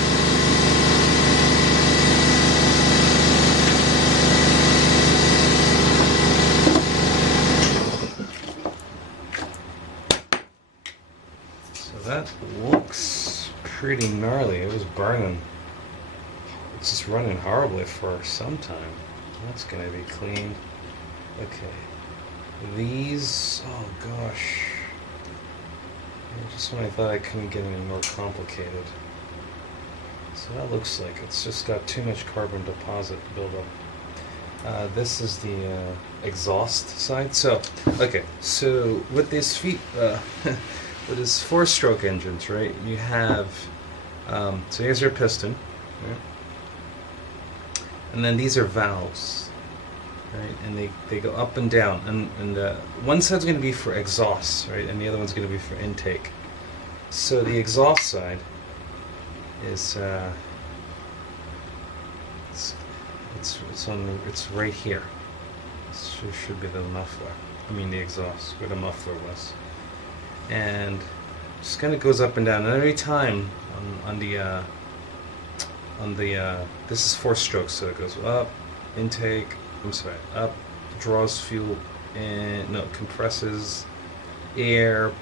So that looks pretty gnarly. It was burning. It's just running horribly for some time. That's gonna be cleaned. Okay. These, oh gosh. Just when I thought I couldn't get any more complicated. So that looks like it's just got too much carbon deposit buildup. This is the exhaust side. So, okay, so with these feet, with this 4-stroke engines, right, you have, so here's your piston, right? And then these are valves. Right, and they go up and down, and one side's going to be for exhaust, right, and the other one's going to be for intake. So the exhaust side is It's right here. This should be the muffler. I mean the exhaust, where the muffler was. And just kind of goes up and down. And every time on the this is 4 strokes, so it goes up, intake. I'm sorry, up, draws fuel, and no, compresses air,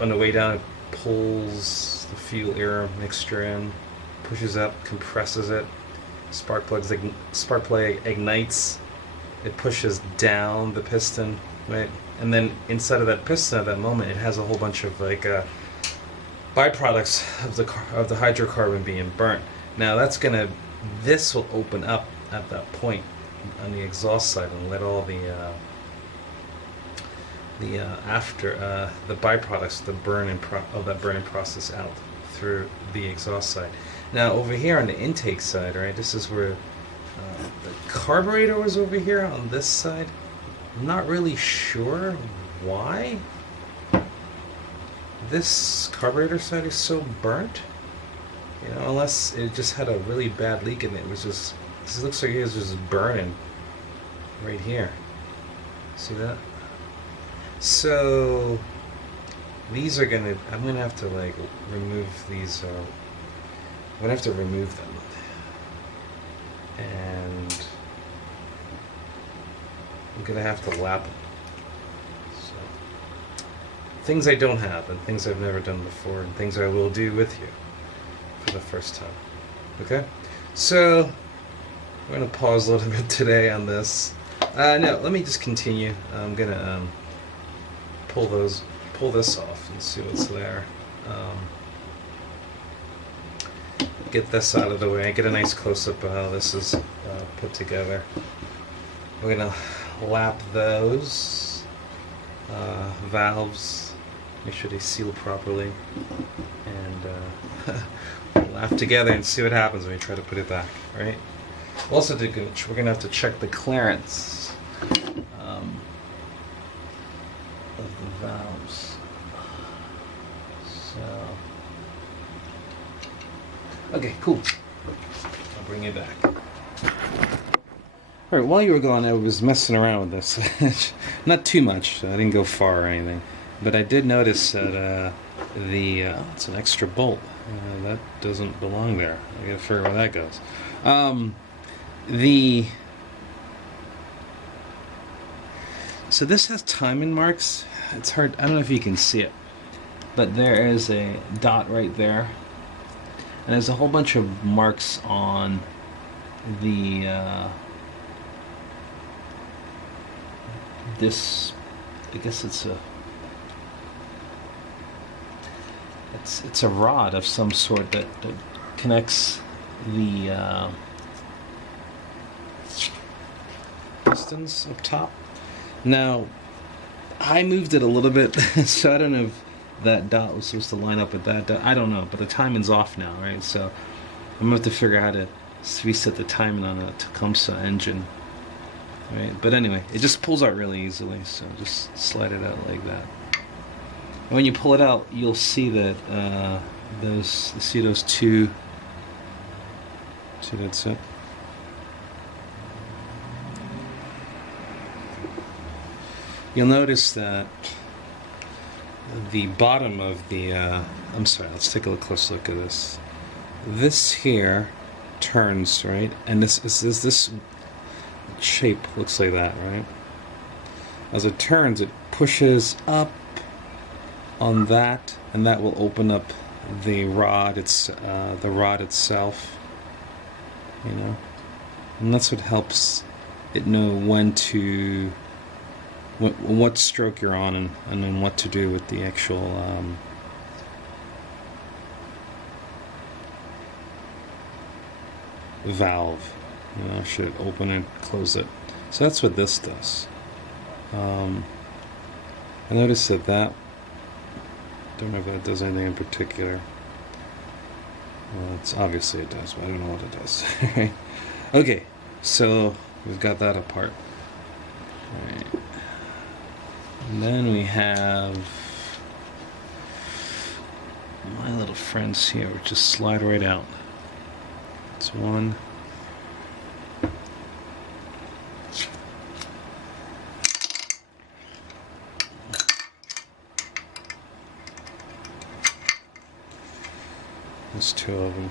on the way down. It pulls the fuel air mixture in, pushes up, compresses it. Spark plug ignites. It pushes down the piston, right? And then inside of that piston at that moment, it has a whole bunch of like byproducts of the hydrocarbon being burnt. Now this will open up at that point on the exhaust side and let all the byproducts, the burning process out through the exhaust side. Now over here on the intake side, right, this is where the carburetor was over here on this side. I'm not really sure why this carburetor side is so burnt. You know, unless it just had a really bad leak and it was just, this looks like it was just burning right here. See that? So these are I'm gonna have to like remove these. I'm gonna have to remove them, and I'm gonna have to lap them. So things I don't have, and things I've never done before, and things I will do with you for the first time. Okay, so we're gonna pause a little bit today on this. No, let me just continue. I'm gonna pull this off and see what's there. Get this out of the way. Get a nice close-up of how this is put together. We're gonna lap those valves, make sure they seal properly, and lap together and see what happens when we try to put it back. Right? Also, we're gonna have to check the clearance of the valves. So, okay, cool. I'll bring you back. All right. While you were gone, I was messing around with this. Not too much. I didn't go far or anything, but I did notice that it's an extra bolt. That doesn't belong there. I gotta figure out where that goes. So this has timing marks. It's hard. I don't know if you can see it, but there is a dot right there, and there's a whole bunch of marks on the this. I guess it's a rod of some sort that connects the pistons up top. Now, I moved it a little bit, so I don't know if that dot was supposed to line up with that dot. I don't know, but the timing's off now, right? So I'm gonna have to figure out how to reset the timing on a Tecumseh engine, right? But anyway, it just pulls out really easily, so just slide it out like that. And when you pull it out, you'll see that those two. See, that's it. You'll notice that the bottom of the, I'm sorry, let's take a close look at this. This here turns, right? And this shape looks like that, right? As it turns, it pushes up on that, and that will open up the rod. It's the rod itself, you know, and that's what helps it know when to. What stroke you're on, and then what to do with the actual valve. You know, should it open and close it. So that's what this does. I noticed that don't know if that does anything in particular. Well, it's obviously it does, but I don't know what it does. Okay, so we've got that apart. All right. And then we have my little friends here, which just slide right out. It's 1, There's two of them.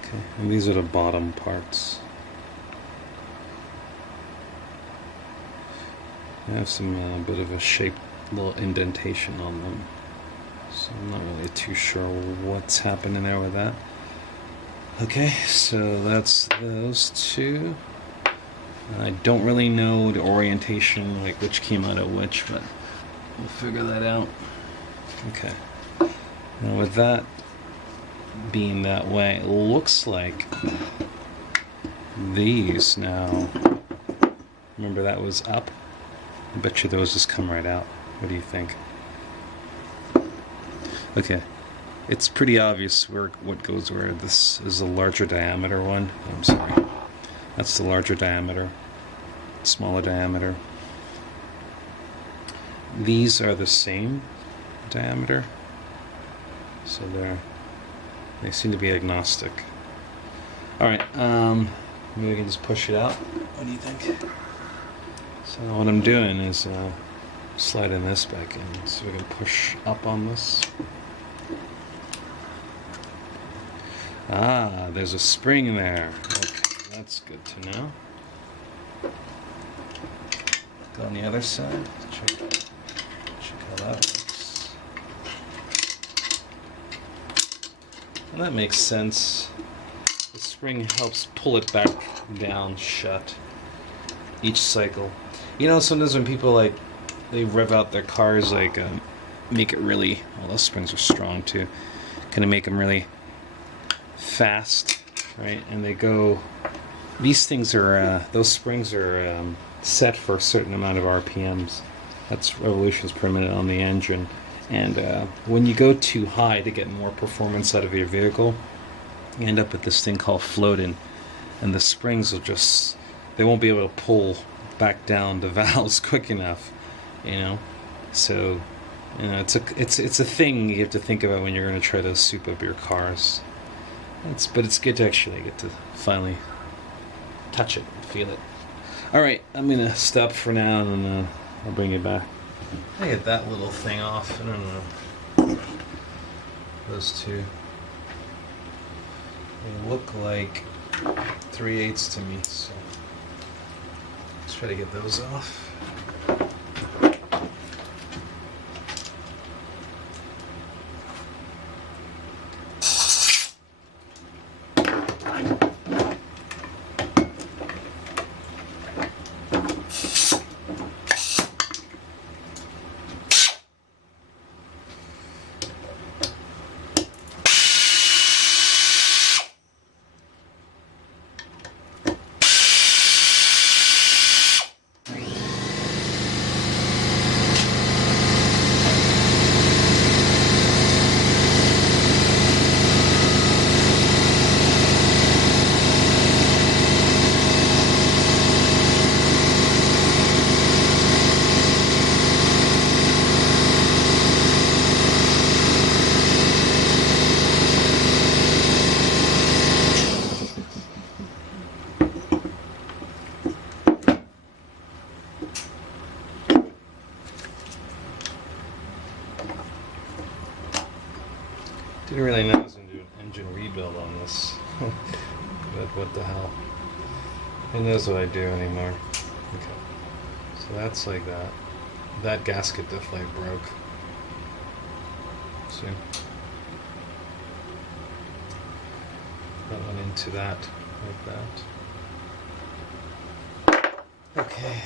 Okay, and these are the bottom parts. They have some bit of a shaped little indentation on them, so I'm not really too sure what's happening there with that. Okay, so that's those two. I don't really know the orientation, like which came out of which, but we'll figure that out. Okay. Now with that being that way, it looks like these now, remember that was up? I bet you those just come right out. What do you think? Okay. It's pretty obvious what goes where. This is a larger diameter one. I'm sorry. That's the larger diameter. Smaller diameter. These are the same diameter. So they seem to be agnostic. Alright, maybe we can just push it out. What do you think? So what I'm doing is sliding this back in so we can push up on this. Ah, there's a spring there. Okay, that's good to know. Go on the other side. Check how that works. And that makes sense. The spring helps pull it back down shut each cycle. You know, sometimes when people they rev out their cars, make it really, well, those springs are strong too, kind of make them really fast, right? And they go, these things are, those springs are set for a certain amount of RPMs. That's revolutions per minute on the engine. And when you go too high to get more performance out of your vehicle, you end up with this thing called floating, and the springs will just, they won't be able to pull back down the valves quick enough, you know. So, you know, it's a thing you have to think about when you're going to try to soup up your cars. But it's good to actually get to finally touch it and feel it. All right, I'm gonna stop for now, and then I'll bring you back. I get that little thing off. I don't know. Those two. They look like 3/8 to me, so let's try to get those off. Didn't really know I was going to do an engine rebuild on this. But what the hell. Who knows what I do anymore. Okay. So that's like that. That gasket definitely broke. See? That went into that, like that. Okay.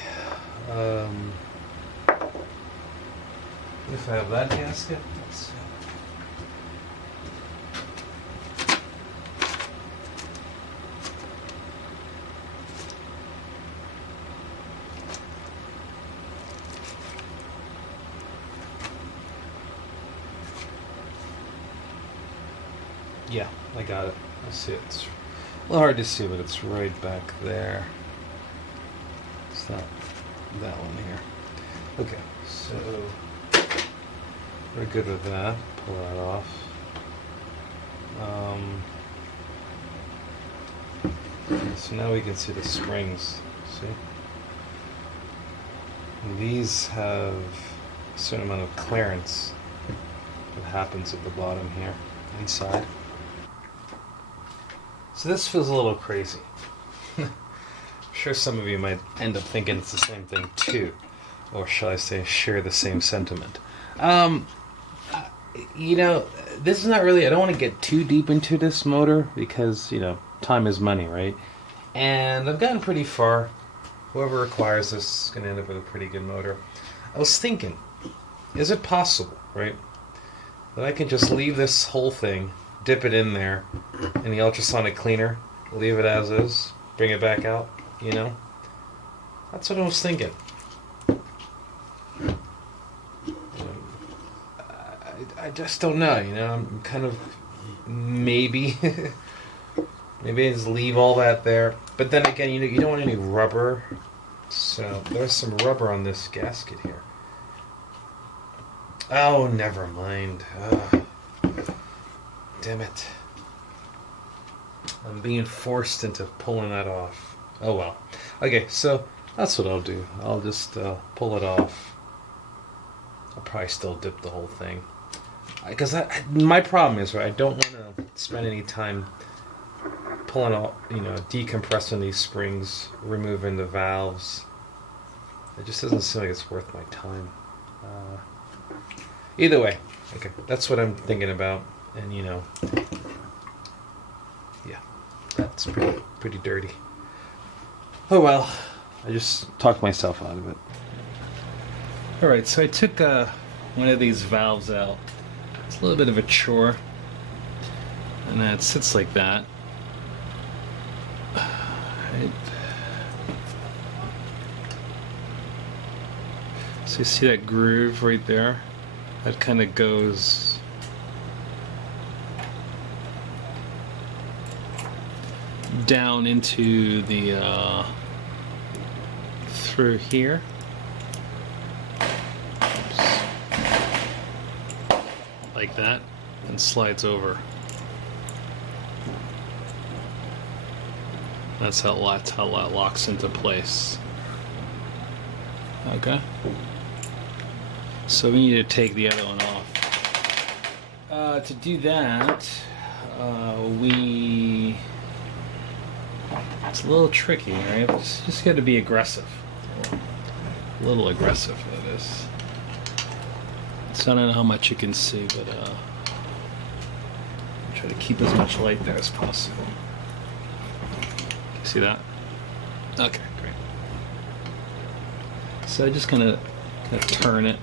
If I have that gasket, let's see. Yeah, I got it. I see it. It's a little hard to see, but it's right back there. It's not that one here. Okay, so we're good with that. Pull that off. So now we can see the springs. See? And these have a certain amount of clearance that happens at the bottom here. inside. So this feels a little crazy. I'm sure some of you might end up thinking it's the same thing too, or shall I say, share the same sentiment. You know, this is not really, I don't want to get too deep into this motor because, you know, time is money, right? And I've gotten pretty far. Whoever requires this is going to end up with a pretty good motor. I was thinking, is it possible, right, that I can just leave this whole thing, dip it in there, in the ultrasonic cleaner, leave it as is, bring it back out, you know? That's what I was thinking. I just don't know, you know, I'm kind of, maybe I just leave all that there. But then again, you don't want any rubber, so there's some rubber on this gasket here. Oh, never mind. Damn it. I'm being forced into pulling that off. Oh well. Okay, so that's what I'll do. I'll just pull it off. I'll probably still dip the whole thing. Because my problem is, right, I don't want to spend any time pulling out, you know, decompressing these springs, removing the valves. It just doesn't seem like it's worth my time. Either way, okay, that's what I'm thinking about, and you know, yeah, that's pretty dirty. Oh well, I just talked myself out of it. All right, so I took one of these valves out. It's a little bit of a chore, and it sits like that. So you see that groove right there? That kind of goes down into the through here. Oops. Like that, and slides over. That's how it locks into place. Okay. So we need to take the other one off. To do that, it's a little tricky, right? Just got to be aggressive. A little aggressive, that is. So I don't know how much you can see, but try to keep as much light there as possible. See that? Okay, great. So I just kind of turn it,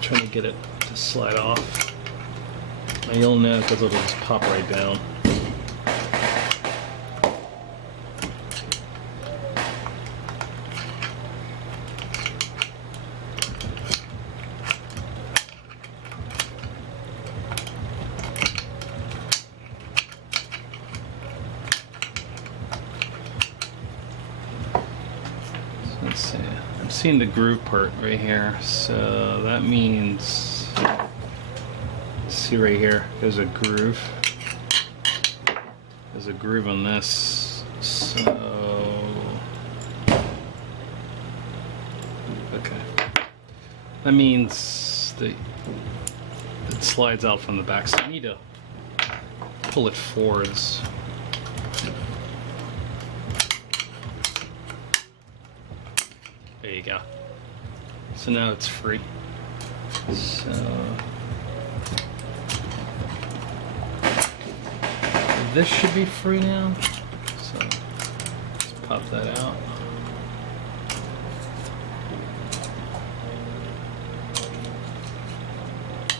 trying to get it to slide off. And you'll know because it'll just pop right down. Let's see. I'm seeing the groove part right here, so that means, see right here, there's a groove. There's a groove on this, so okay. That means it slides out from the back, so I need to pull it forwards. There you go. So now it's free. So this should be free now. So let's pop that out.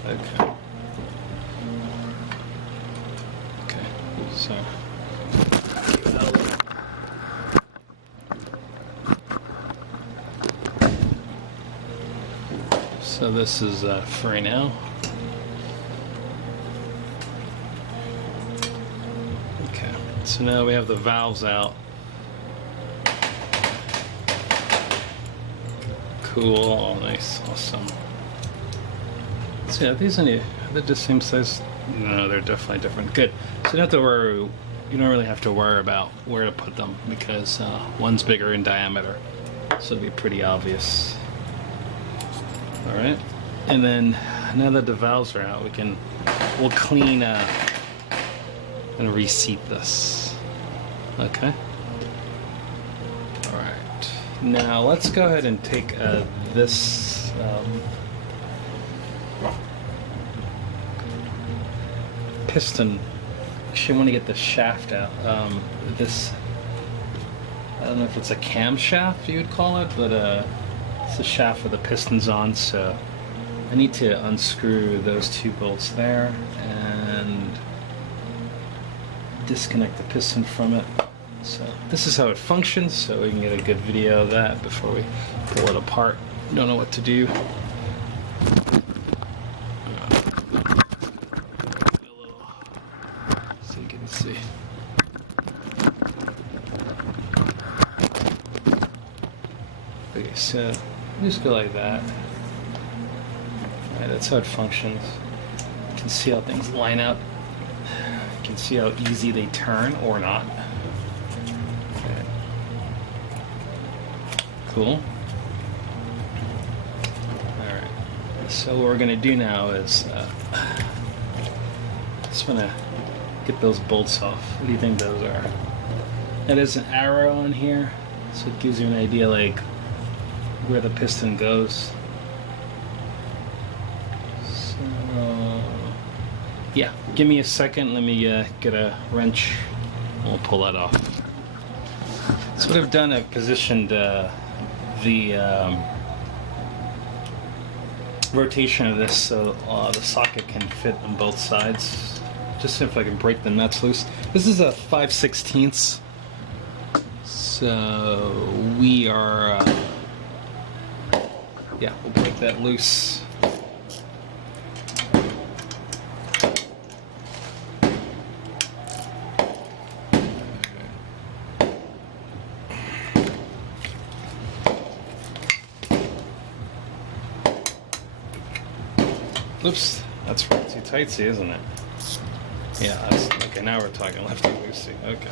Okay. Okay. So. So this is free now. Okay, so now we have the valves out. Cool, oh, nice, awesome. So yeah, these they're the same size. No, they're definitely different. Good. So you don't have to worry. You don't really have to worry about where to put them because one's bigger in diameter, so it'll be pretty obvious. All right, and then now that the valves are out, we'll clean and reseat this. Okay. All right. Now let's go ahead and take this piston. Actually, I want to get the shaft out. This, I don't know if it's a camshaft you would call it, but it's the shaft with the pistons on. So I need to unscrew those two bolts there and disconnect the piston from it. So this is how it functions, so we can get a good video of that before we pull it apart. Don't know what to do. So you can see. Okay, so just go like that. Alright, that's how it functions. You can see how things line up. You can see how easy they turn or not. Okay. Cool. Alright. So what we're going to do now is just want to get those bolts off. What do you think those are? That is an arrow on here, so it gives you an idea like where the piston goes. So yeah, give me a second. Let me get a wrench. We'll pull that off. So what I've done, I've positioned the rotation of this so the socket can fit on both sides. Just if I can break the nuts loose. This is a 5/16. So we are, yeah, we'll break that loose. Oops, that's righty tightsy, isn't it? Yeah, that's okay. Now we're talking lefty loosey. Okay.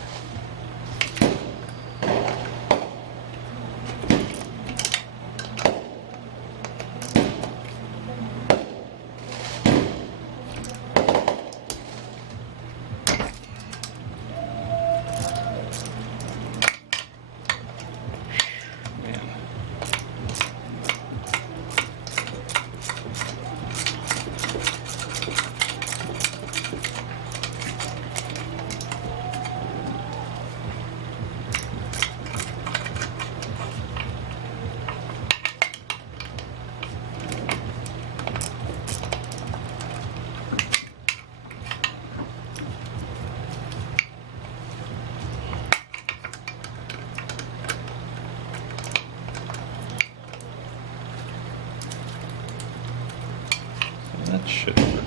That should work.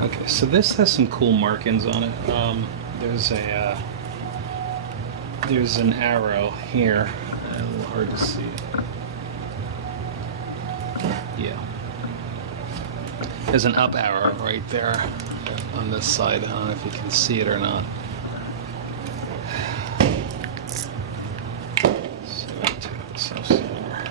Okay, so this has some cool markings on it. There's an arrow here. A little hard to see. Yeah. There's an up arrow right there on this side. I don't know if you can see it or not. So I'll take this off somewhere.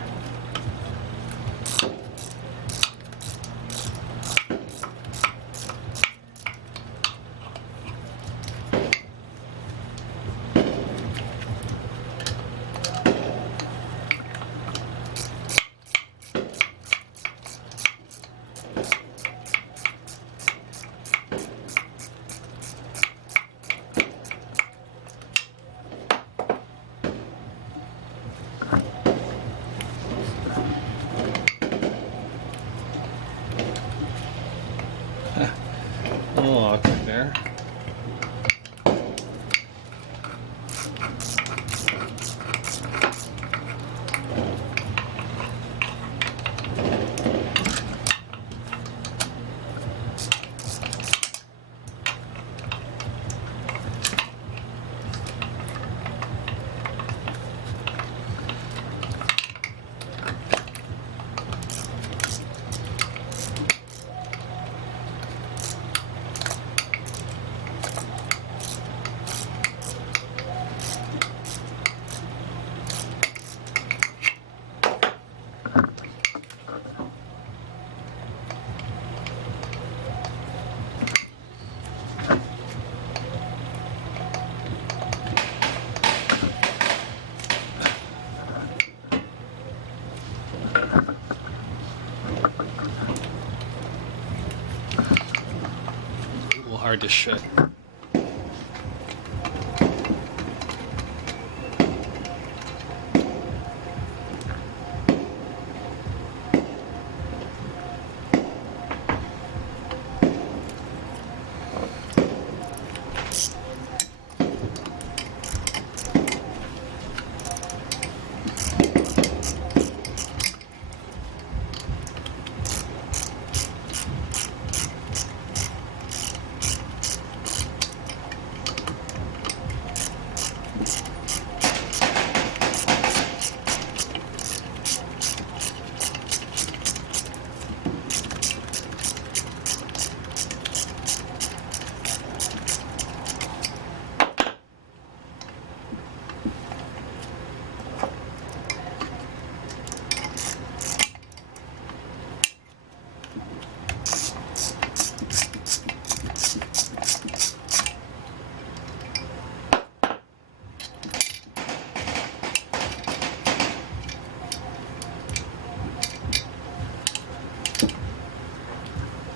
A little awkward there. a little hard to shut.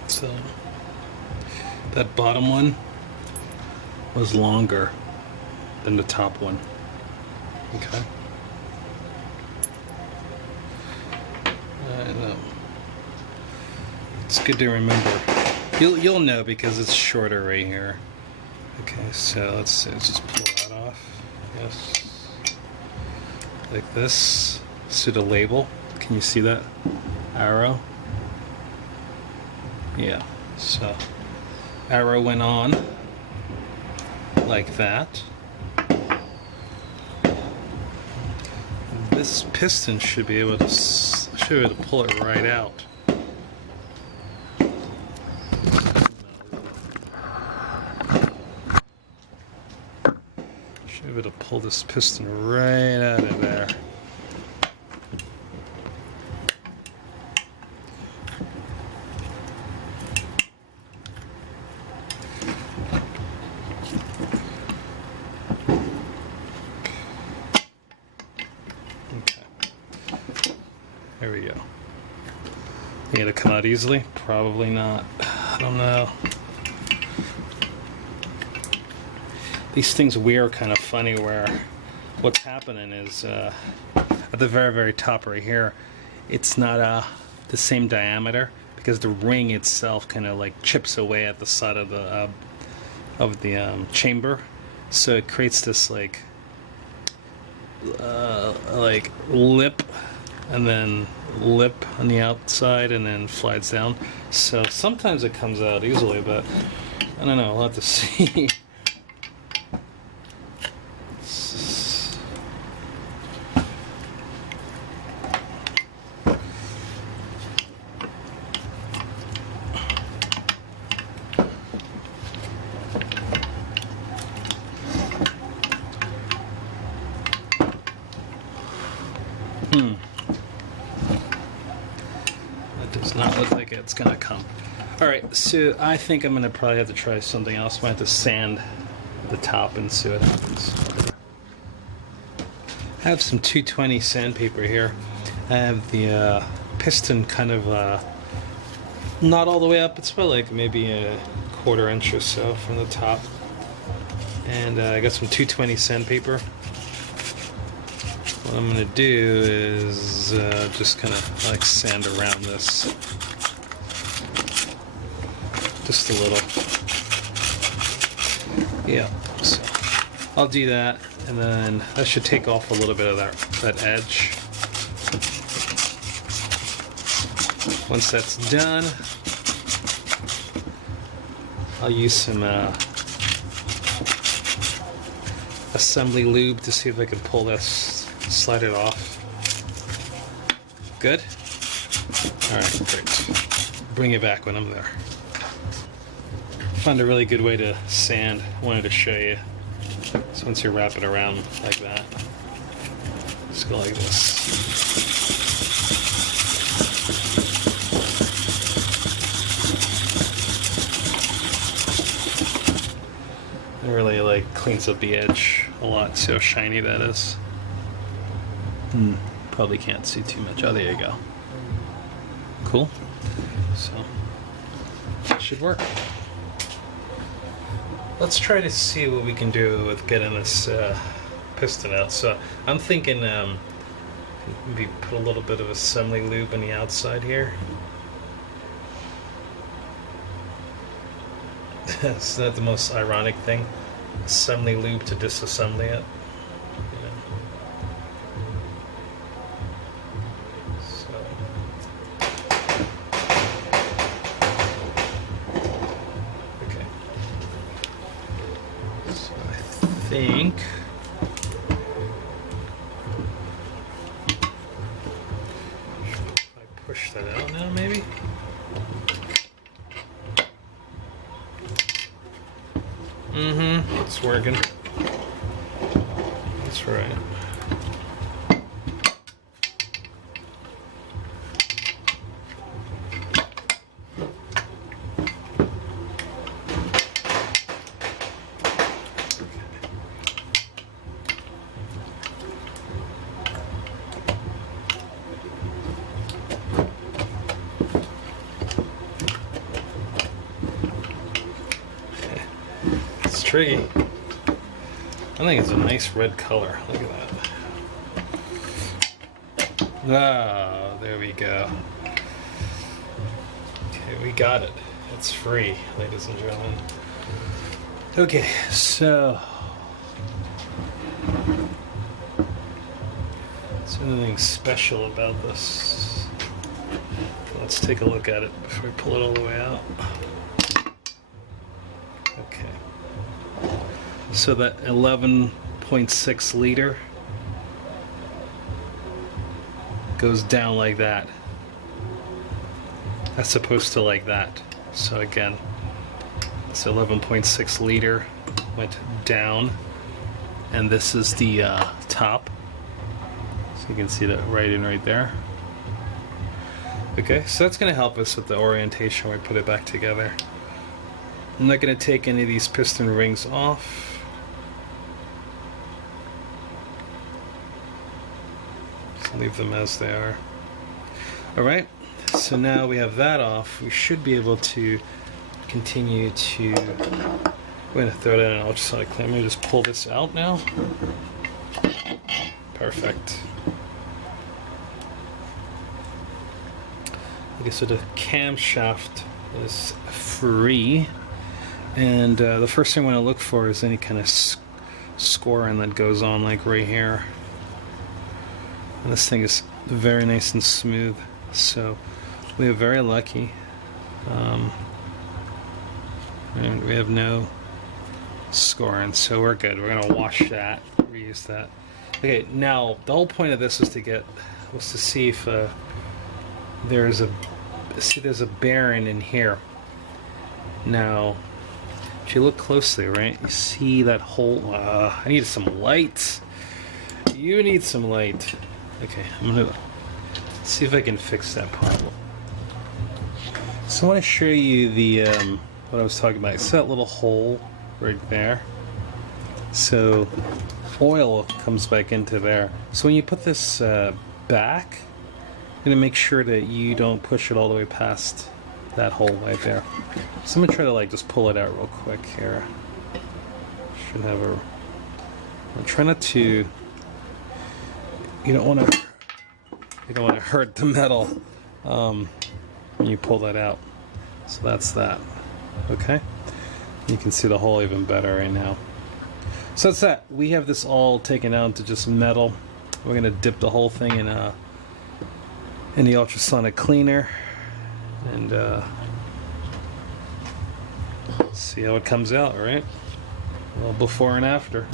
So that bottom one was longer than the top one. Okay. I know. It's good to remember. You'll know because it's shorter right here. Okay, so let's just pull that off. Yes. Like this. So the label. Can you see that arrow? Yeah, so arrow went on like that. This piston should be able to pull it right out. Should be able to pull this piston right out of there. There we go. Think it'll come out easily? Probably not. I don't know. These things wear kind of funny where what's happening is at the very, very top right here, it's not the same diameter because the ring itself kind of like chips away at the side of the chamber. So it creates this like lip and then lip on the outside and then slides down. So sometimes it comes out easily, but I don't know, we'll have to see. That does not look like it's gonna come. Alright, so I think I'm gonna probably have to try something else. I might have to sand the top and see what happens. I have some 220 sandpaper here. I have the piston kind of not all the way up. It's about like maybe a quarter inch or so from the top. And I got some 220 sandpaper. What I'm going to do is just kind of like sand around this. Just a little. Yeah, so I'll do that, and then that should take off a little bit of that edge. Once that's done, I'll use some assembly lube to see if I can pull this. Slide it off. Good? Alright, great. Bring it back when I'm there. Found a really good way to sand. Wanted to show you. So once you wrap it around like that, just go like this. It really like cleans up the edge a lot. See how shiny that is? Probably can't see too much. Oh, there you go. Cool. So should work. Let's try to see what we can do with getting this piston out. So I'm thinking maybe put a little bit of assembly lube on the outside here. Isn't that the most ironic thing? Assembly lube to disassembly it. Think I push that out now, maybe. It's working. That's right. Tricky. I think it's a nice red color. Look at that. Ah, there we go. Okay, we got it. It's free, ladies and gentlemen. Okay, so is there anything special about this? Let's take a look at it before we pull it all the way out. Okay. So that 11.6 liter goes down like that. That's supposed to like that. So again, it's 11.6 liter went down, and this is the top. So you can see that right in right there. Okay, so that's going to help us with the orientation when we put it back together. I'm not going to take any of these piston rings off. Leave them as they are. Alright, so now we have that off. We should be able to continue to... We're going to throw it in an ultrasonic cleaner. Let me just pull this out now. Perfect. Okay, so the camshaft is free. And the first thing I want to look for is any kind of scoring that goes on, like right here. And this thing is very nice and smooth, so we are very lucky. And we have no scoring, so we're good. We're gonna wash that, reuse that. Okay, now the whole point of this was to see if there's a bearing in here. Now, if you look closely, right, you see that hole. I need some light. You need some light. Okay, I'm gonna see if I can fix that problem. So I want to show you the what I was talking about. It's that little hole right there. So oil comes back into there. So when you put this back, you're gonna make sure that you don't push it all the way past that hole right there. So I'm gonna try to just pull it out real quick here. Should have a. I'm trying not to. You don't want to hurt the metal when you pull that out. So that's that. Okay? You can see the hole even better right now. So that's that. We have this all taken out to just metal. We're going to dip the whole thing in the ultrasonic cleaner and see how it comes out, right? Well, before and after.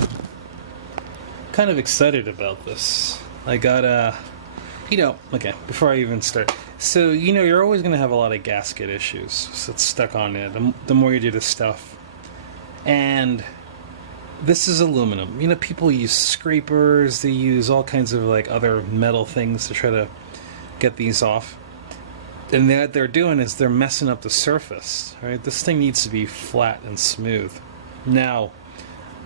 Kind of excited about this. I got okay, before I even start. So, you're always going to have a lot of gasket issues that's stuck on it the more you do this stuff. And this is aluminum. People use scrapers, they use all kinds of other metal things to try to get these off. And what they're doing is they're messing up the surface, right? This thing needs to be flat and smooth. Now,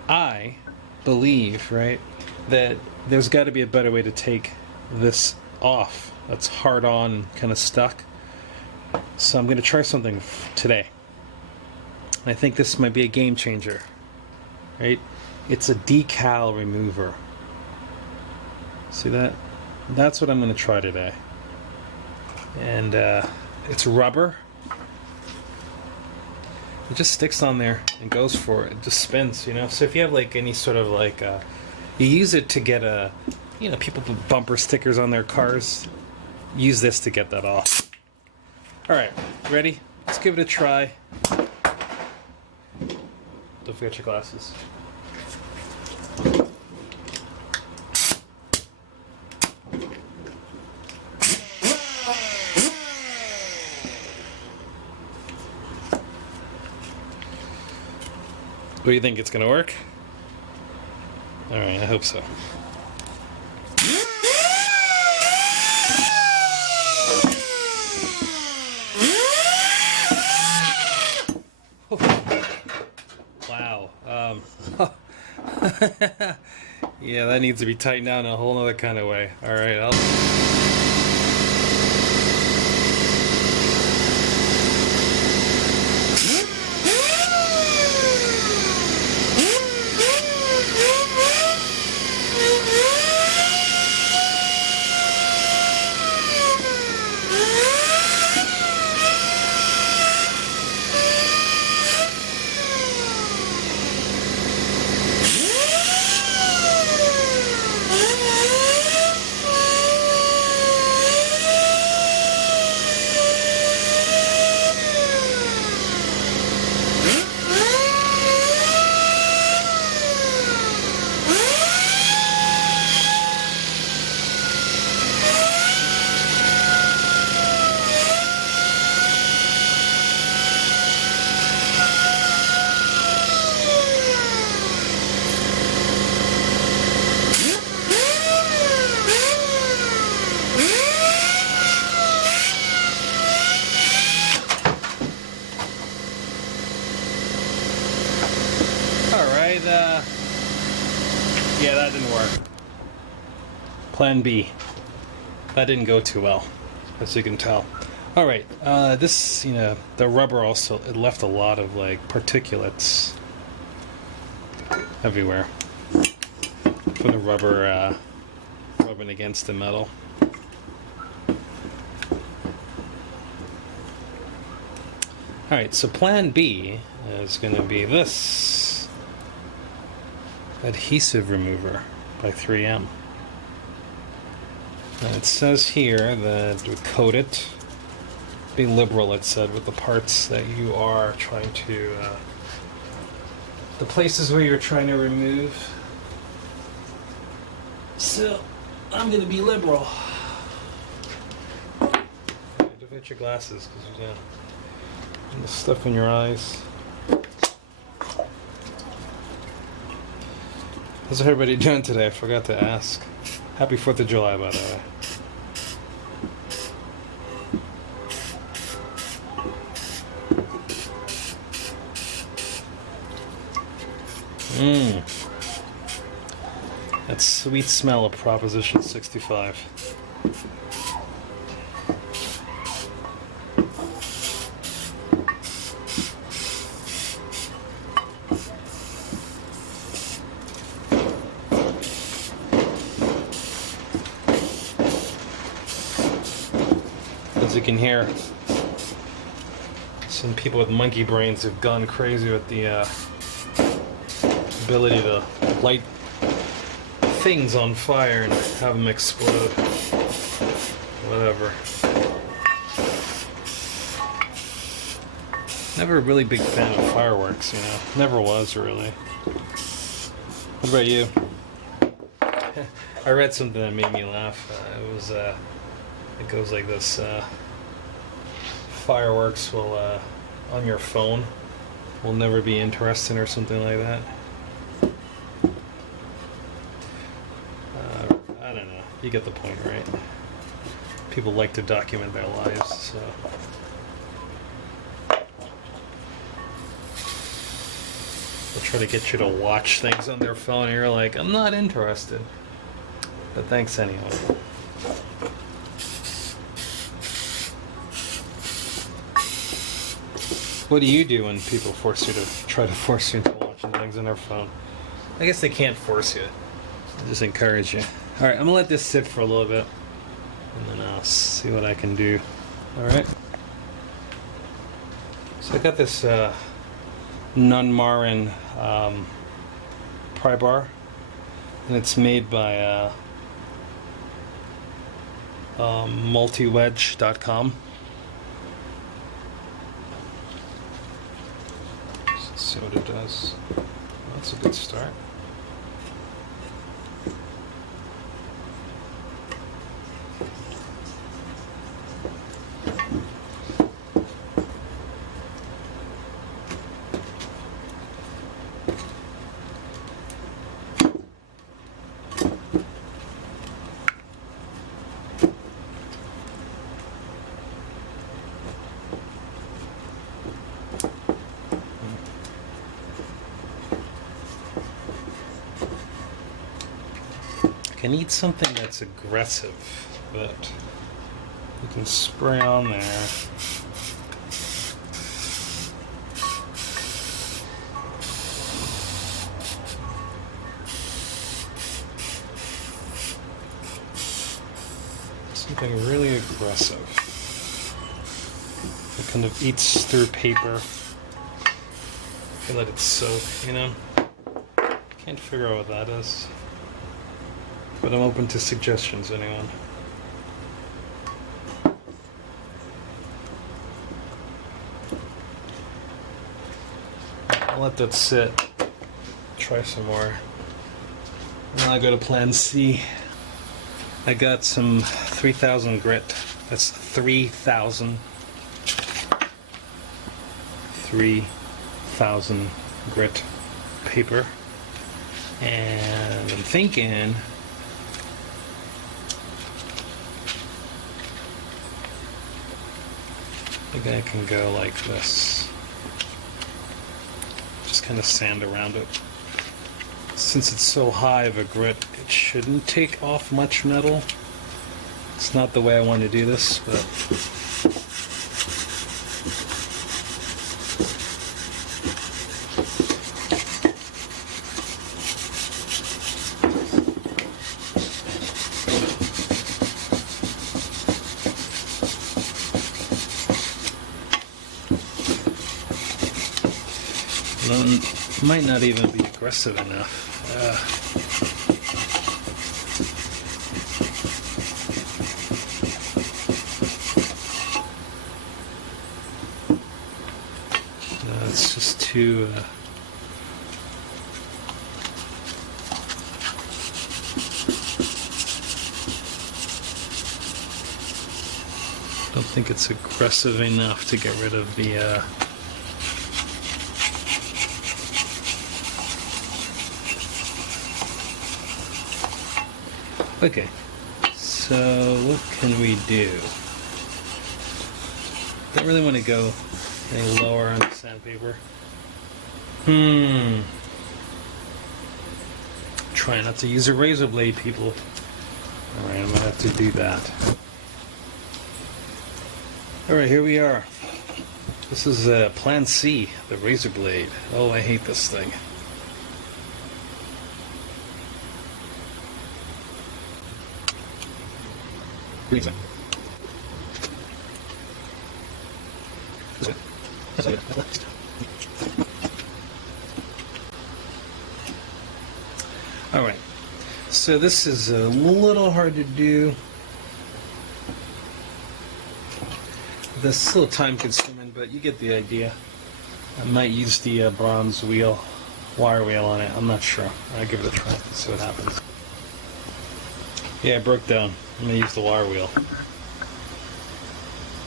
I believe, right, that there's got to be a better way to take this off that's hard on, kind of stuck. So I'm going to try something today. I think this might be a game changer. Right? It's a decal remover. See that? That's what I'm going to try today. And it's rubber. It just sticks on there and goes for it. It just spins, you know. So if you have like any sort of like, you use it to get a, you know, people put bumper stickers on their cars. Use this to get that off. All right, ready? Let's give it a try. Don't forget your glasses. What do you think? It's gonna work? All right, I hope so. Wow. Yeah, that needs to be tightened down in a whole other kind of way. All right, yeah, that didn't work. Plan B. That didn't go too well, as you can tell. All right, this, you know, the rubber also, it left a lot of like particulates everywhere from the rubber rubbing against the metal. All right, so plan B is going to be this adhesive remover by 3M. And it says here that we coat it. Be liberal, it said, with the parts that you are trying to, the places where you're trying to remove. So, I'm going to be liberal. Don't forget your glasses, because you the stuff in your eyes. How's everybody doing today? I forgot to ask. Happy 4th of July, by the way. That sweet smell of Proposition 65. As you can hear, some people with monkey brains have gone crazy with the ability to light things on fire and have them explode. Whatever. Never a really big fan of fireworks, you know. Never was, really. What about you? I read something that made me laugh. It goes like this. Fireworks will, on your phone, will never be interesting or something like that. I don't know. You get the point, right? People like to document their lives, so. They'll try to get you to watch things on their phone, and you're like, I'm not interested. But thanks anyway. What do you do when people try to force you into watching things on their phone? I guess they can't force you. They just encourage you. Alright, I'm gonna let this sit for a little bit. And then I'll see what I can do. Alright. So I got this Nunmarin pry bar. And it's made by multiwedge.com. Let's see what it does. That's a good start. I need something that's aggressive that you can spray on there. Something really aggressive. It kind of eats through paper. I let it soak, you know? Can't figure out what that is. But I'm open to suggestions, anyone. I'll let that sit. Try some more. And then I'll go to plan C. I got some 3000 grit. That's 3000. 3000 grit paper. And I'm thinking maybe I can go like this. Just kind of sand around it. Since it's so high of a grit, it shouldn't take off much metal. It's not the way I want to do this, but might not even be aggressive enough. No, it's just too don't think it's aggressive enough to get rid of the okay, so what can we do? Don't really want to go any lower on the sandpaper. Try not to use a razor blade, people. Alright, I'm going to have to do that. Alright, here we are. This is Plan C, the razor blade. Oh, I hate this thing. Alright, so this is a little hard to do. This is a little time consuming, but you get the idea. I might use the bronze wire wheel on it. I'm not sure. I'll give it a try, see what happens. Yeah, it broke down. I'm going to use the wire wheel.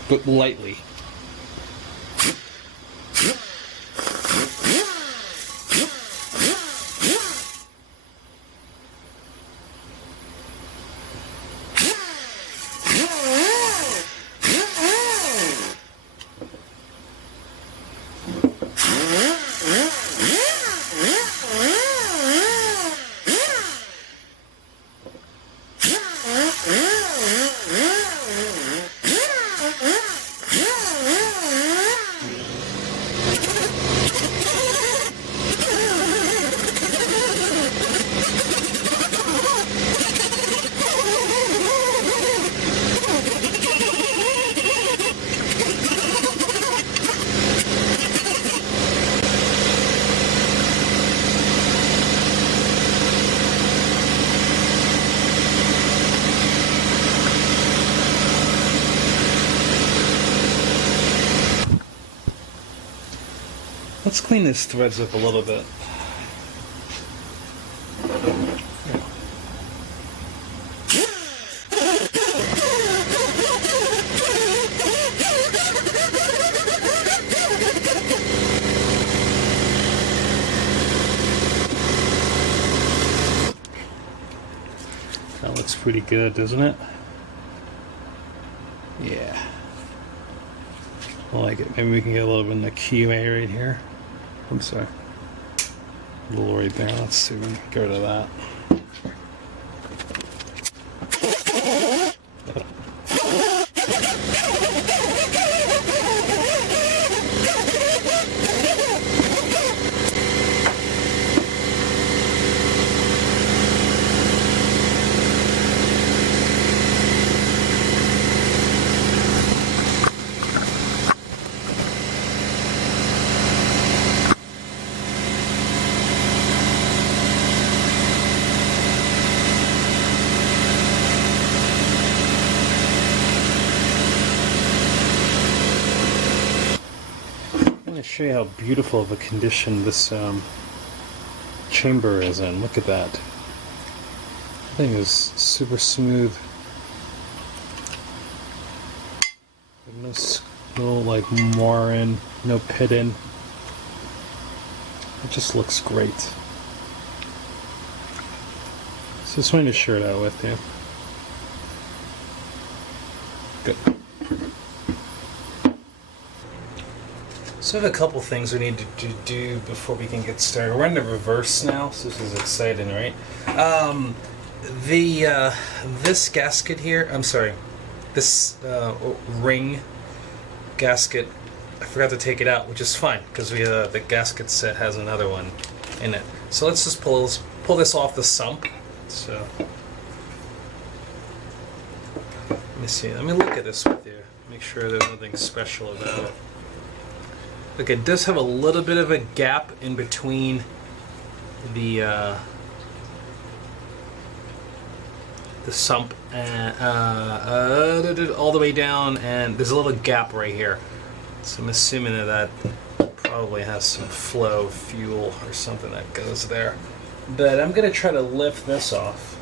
But lightly. Let's clean these threads up a little bit. That looks pretty good, doesn't it? Yeah. I like it. Maybe we can get a little bit in the QA right here. I'm sorry. A little right there. Let's see if we can get rid of that. To show you how beautiful of a condition this chamber is in. Look at that. The thing is super smooth. No like marring, no pitting. It just looks great. So just wanted to share that with you. Good. So I have a couple things we need to do before we can get started. We're in the reverse now, so this is exciting, right? This gasket here, I'm sorry, this ring gasket, I forgot to take it out, which is fine because the gasket set has another one in it. So let's just pull this off the sump. So let me see. Let me look at this with you. Make sure there's nothing special about it. Look, it does have a little bit of a gap in between the sump and all the way down, and there's a little gap right here. So I'm assuming that probably has some flow of fuel or something that goes there. But I'm gonna try to lift this off.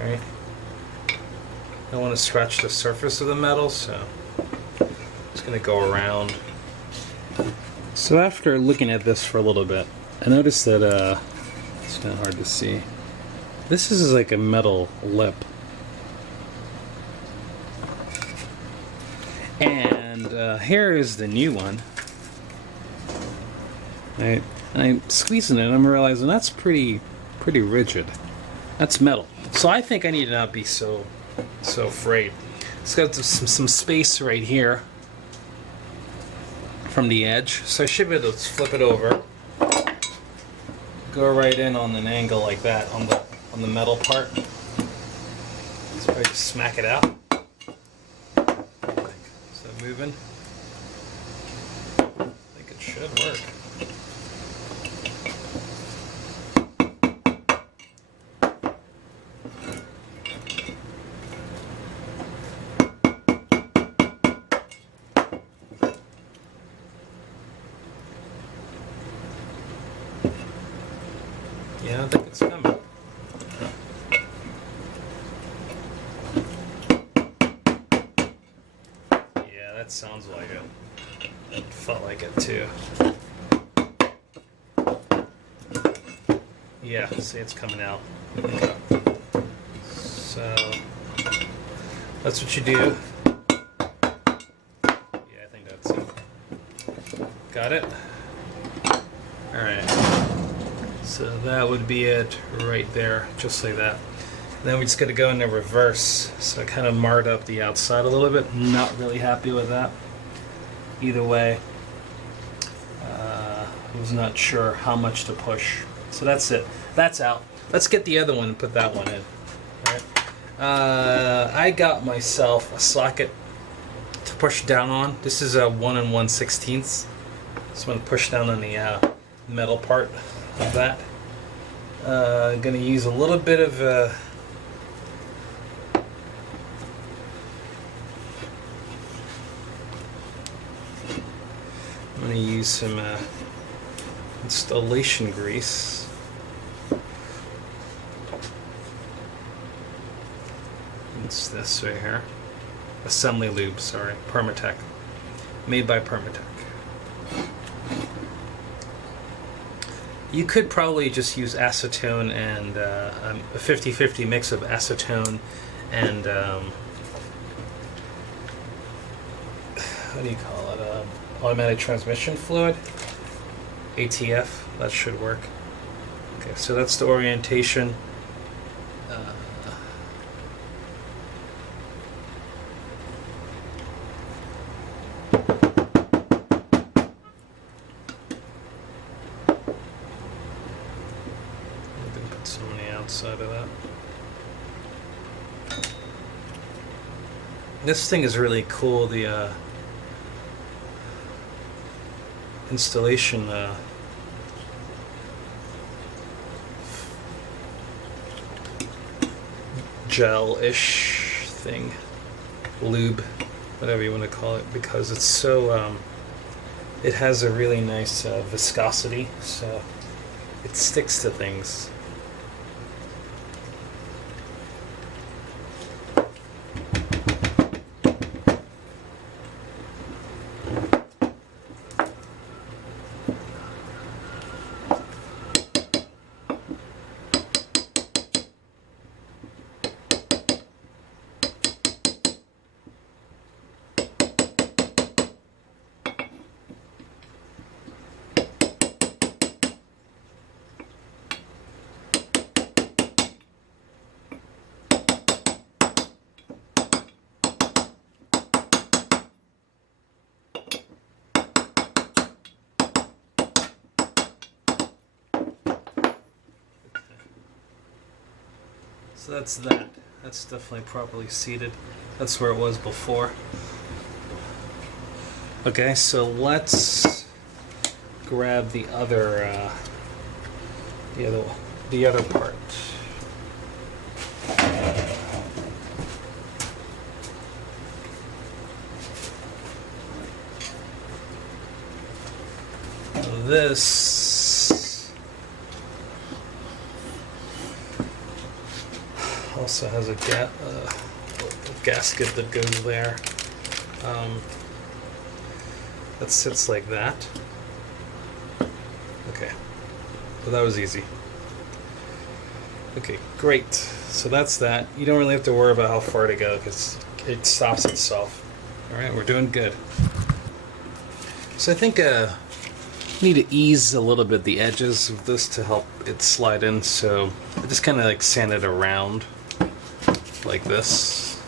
All right. I don't want to scratch the surface of the metal, so I'm just gonna go around. So after looking at this for a little bit, I noticed that it's kind of hard to see. This is like a metal lip, and here is the new one. Right, and I'm squeezing it, and I'm realizing that's pretty rigid. That's metal, so I think I need to not be so afraid. It's got some space right here from the edge, so I should be able to flip it over, go right in on an angle like that on the metal part. Let's probably just smack it out. Is that moving? I think it should work. Yeah, I think it's coming. Yeah, that sounds like it. It felt like it too. Yeah, see, it's coming out. Okay. So that's what you do. Yeah, I think that's it. Got it? Alright. So that would be it right there, just like that. Then we just got to go into reverse. So I kind of marred up the outside a little bit. Not really happy with that. Either way, I was not sure how much to push. So that's it. That's out. Let's get the other one and put that one in. All right. I got myself a socket to push down on. This is a 1 1/16. So I'm going to push down on the metal part of that. I'm going to use a little bit of I'm going to use some installation grease. It's this right here. Assembly lube, sorry. Permatech. Made by Permatech. You could probably just use acetone and a 50-50 mix of acetone and what do you call it? Automatic transmission fluid. ATF. That should work. Okay, so that's the orientation. Some on the outside of that. This thing is really cool. The installation gel-ish thing, lube, whatever you want to call it, because it's so it has a really nice viscosity, so it sticks to things. So that's that. That's definitely properly seated. That's where it was before. Okay, so let's grab the other part. This also has a gasket that goes there. That sits like that. Okay, so that was easy. Okay, great. So that's that. You don't really have to worry about how far to go because it stops itself. All right, we're doing good. So I think need to ease a little bit the edges of this to help it slide in, so I just kind of like sand it around like this.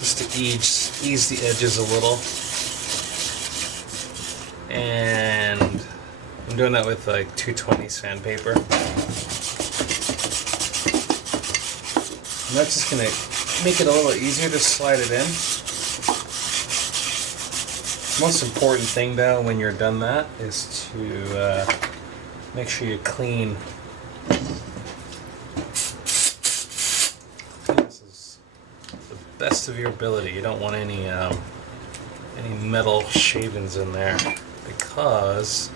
Just to ease the edges a little. And I'm doing that with like 220 sandpaper. And that's just going to make it a little easier to slide it in. The most important thing though when you're done that is to make sure you clean. This is the best of your ability. You don't want any metal shavings in there because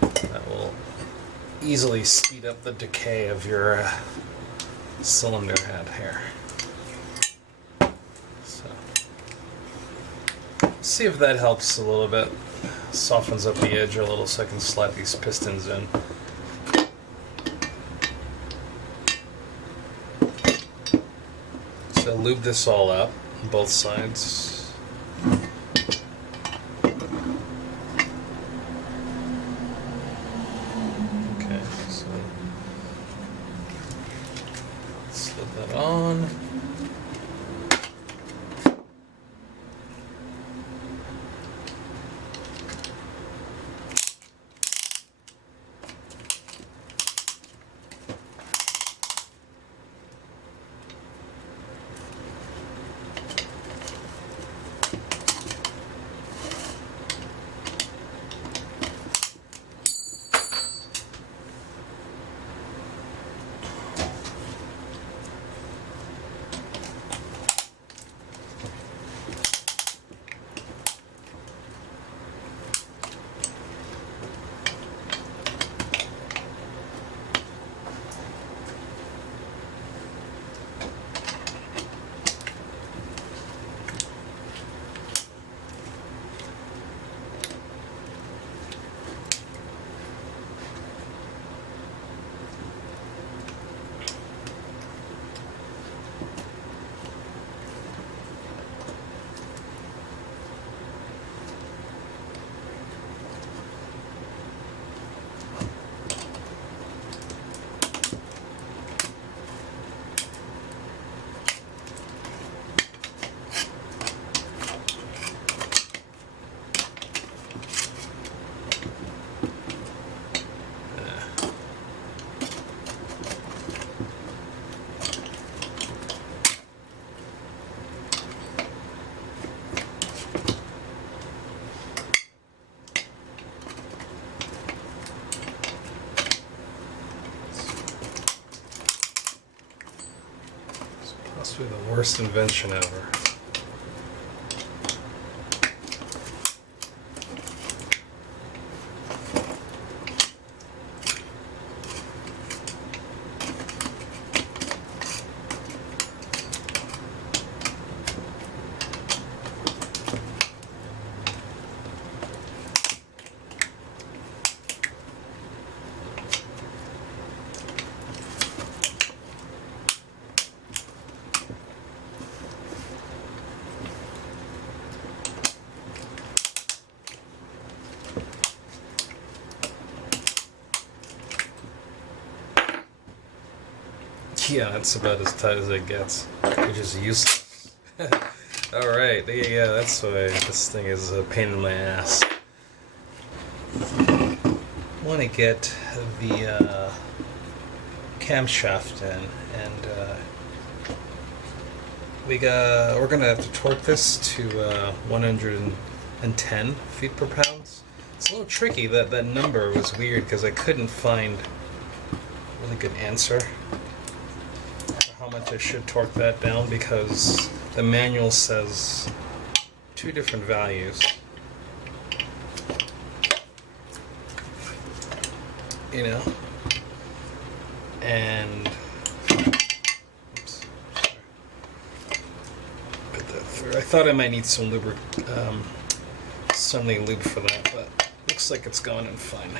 that will easily speed up the decay of your cylinder head here. So see if that helps a little bit, softens up the edge a little so I can slide these pistons in. So lube this all up on both sides. Okay, so slip that on. Must be the worst invention ever. Yeah, that's about as tight as it gets, which is useless. Alright, yeah, that's why this thing is a pain in my ass. I want to get the camshaft in, and we're going to have to torque this to 110 feet per pound. It's a little tricky. That number was weird because I couldn't find a really good answer how much I should torque that down, because the manual says two different values. You know? And oops, sorry. Put that through. I thought I might need some something lube for that, but looks like it's going in fine.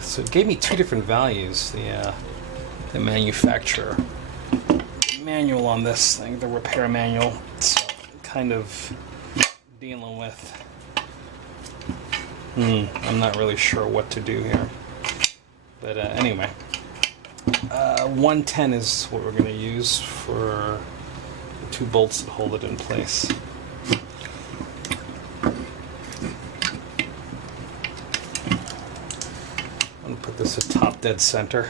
So it gave me two different values, the manufacturer manual on this thing, the repair manual. So I'm kind of dealing with, I'm not really sure what to do here. But anyway, 110 is what we're going to use for the two bolts that hold it in place. Put this at top dead center.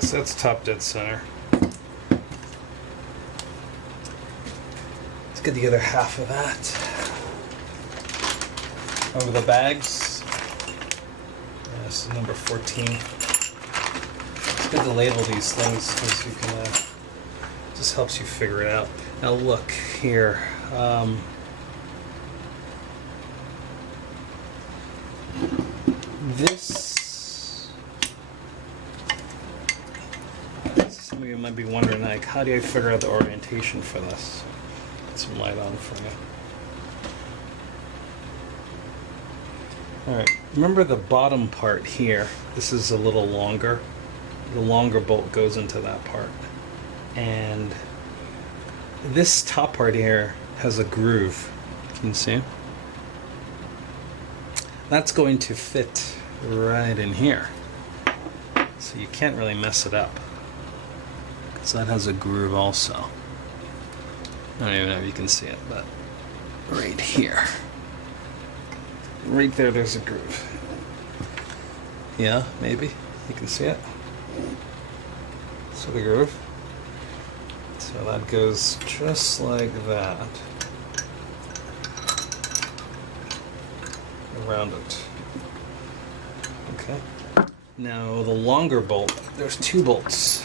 So that's top dead center. Let's get the other half of that over the bags. Yeah, this is number 14. It's good to label these things because you can, just helps you figure it out. Now look here. Some of you might be wondering, like, how do I figure out the orientation for this? Get some light on for you. Alright, remember the bottom part here. This is a little longer. The longer bolt goes into that part. And this top part here has a groove. Can you see? That's going to fit right in here. So you can't really mess it up. Because that has a groove also. I don't even know if you can see it, but right here. Right there, there's a groove. Yeah, maybe. You can see it. So the groove. So that goes just like that. Around it. Okay. Now the longer bolt, there's two bolts.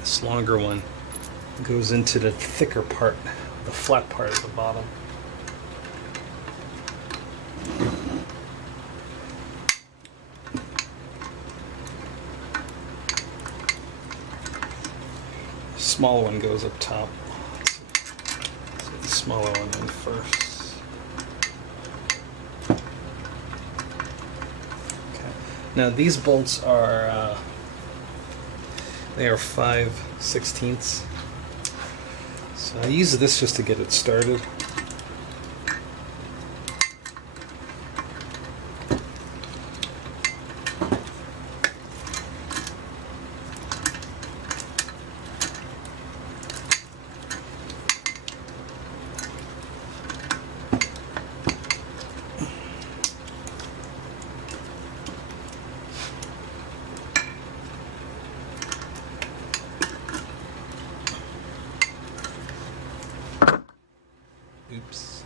This longer one goes into the thicker part, the flat part at the bottom. The small one goes up top. the smaller one in first. Okay. Now these bolts are they are 5/16. So I use this just to get it started. Oops.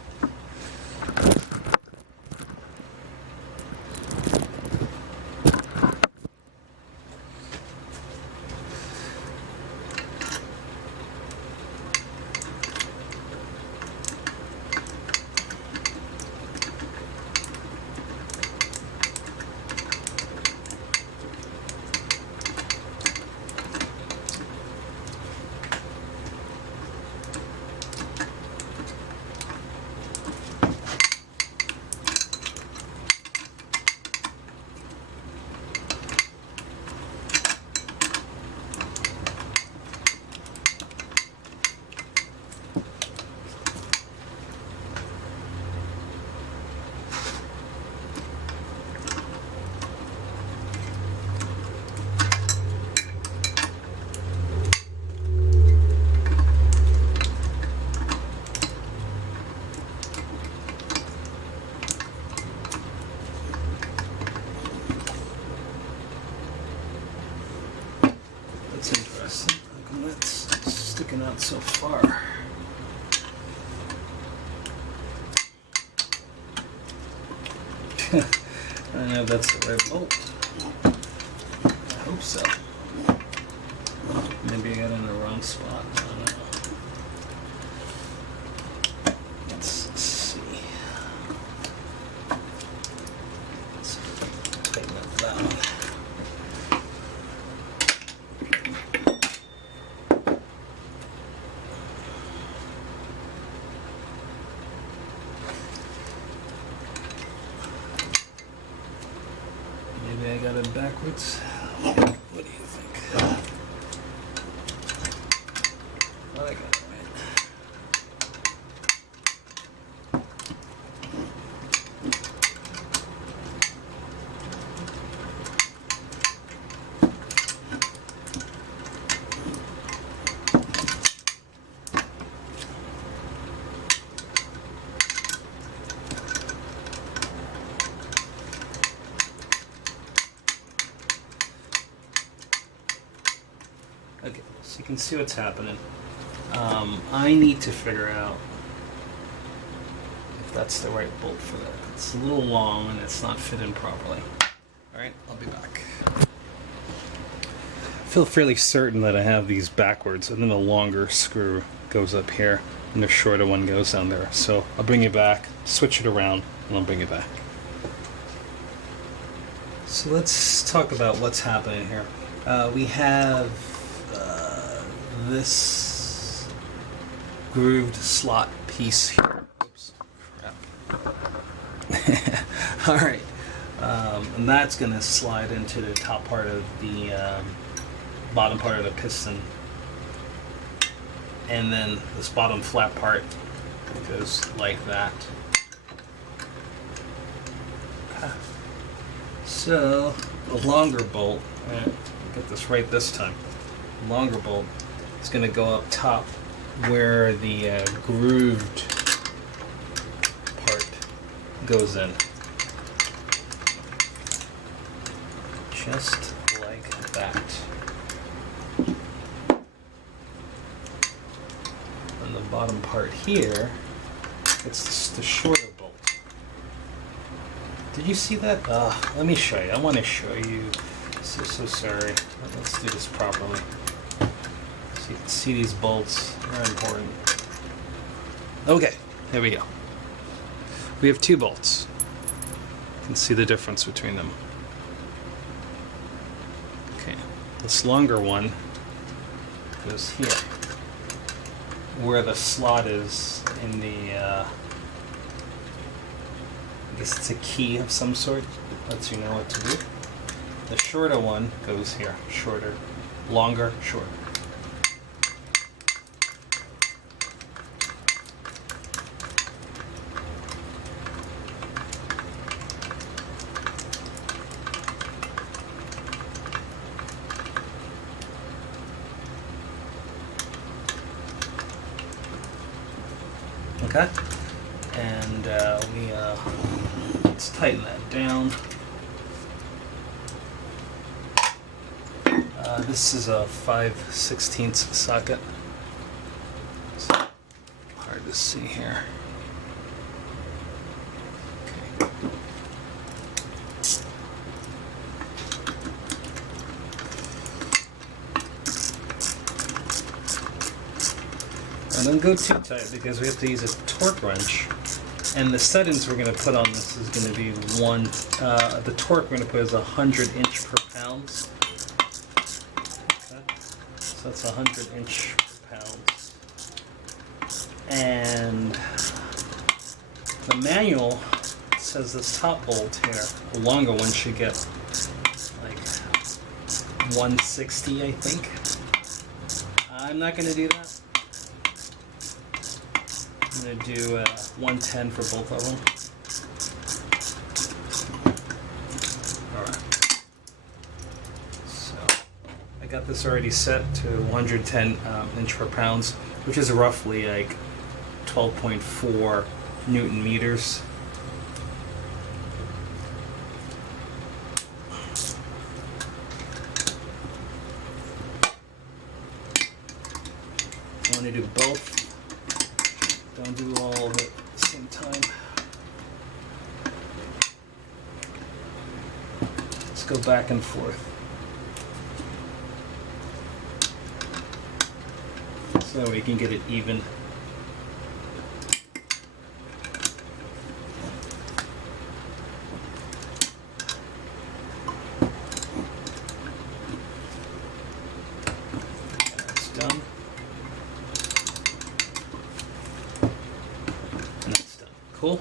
That's interesting. How come that's sticking out so far? I don't know if that's the right bolt. I hope so. Maybe I got it in the wrong spot. I don't know. Let's see. Let's tighten up that one. Maybe I got it backwards. What do you think? Well, I got it right. Okay, so you can see what's happening. I need to figure out if that's the right bolt for that. It's a little long and it's not fitting properly. Alright, I'll be back. I feel fairly certain that I have these backwards, and then the longer screw goes up here and the shorter one goes down there. So I'll bring it back, switch it around, and I'll bring it back. So let's talk about what's happening here. We have this grooved slot piece here. Oops, crap. Alright, and that's going to slide into the top part of the bottom part of the piston. And then this bottom flat part goes like that. Okay. So, the longer bolt, get this right this time, the longer bolt is going to go up top where the grooved part goes in. Just like that. And the bottom part here, it's the shorter bolt. Did you see that? Let me show you. I want to show you. So sorry. Let's do this properly. So you can see these bolts. They're important. Okay, here we go. We have two bolts. You can see the difference between them. Okay, this longer one goes here. where the slot is in the, I guess it's a key of some sort, lets you know what to do. The shorter one goes here, shorter, longer, shorter. Okay, and let's tighten that down. This is a 5/16 socket. It's hard to see here. Okay. And don't go too tight because we have to use a torque wrench. And the settings we're going to put on this is going to be the torque we're going to put is 100 inch per pound. Okay. So that's 100 inch per pound. And the manual says this top bolt here, the longer one should get like 160, I think. I'm not going to do that. I'm going to do 110 for both of them. Alright. So, I got this already set to 110 inch per pounds, which is roughly like 12.4 Newton meters. I want to do both. Don't do all of it at the same time. Let's go back and forth. So that we can get it even. That's done. Cool.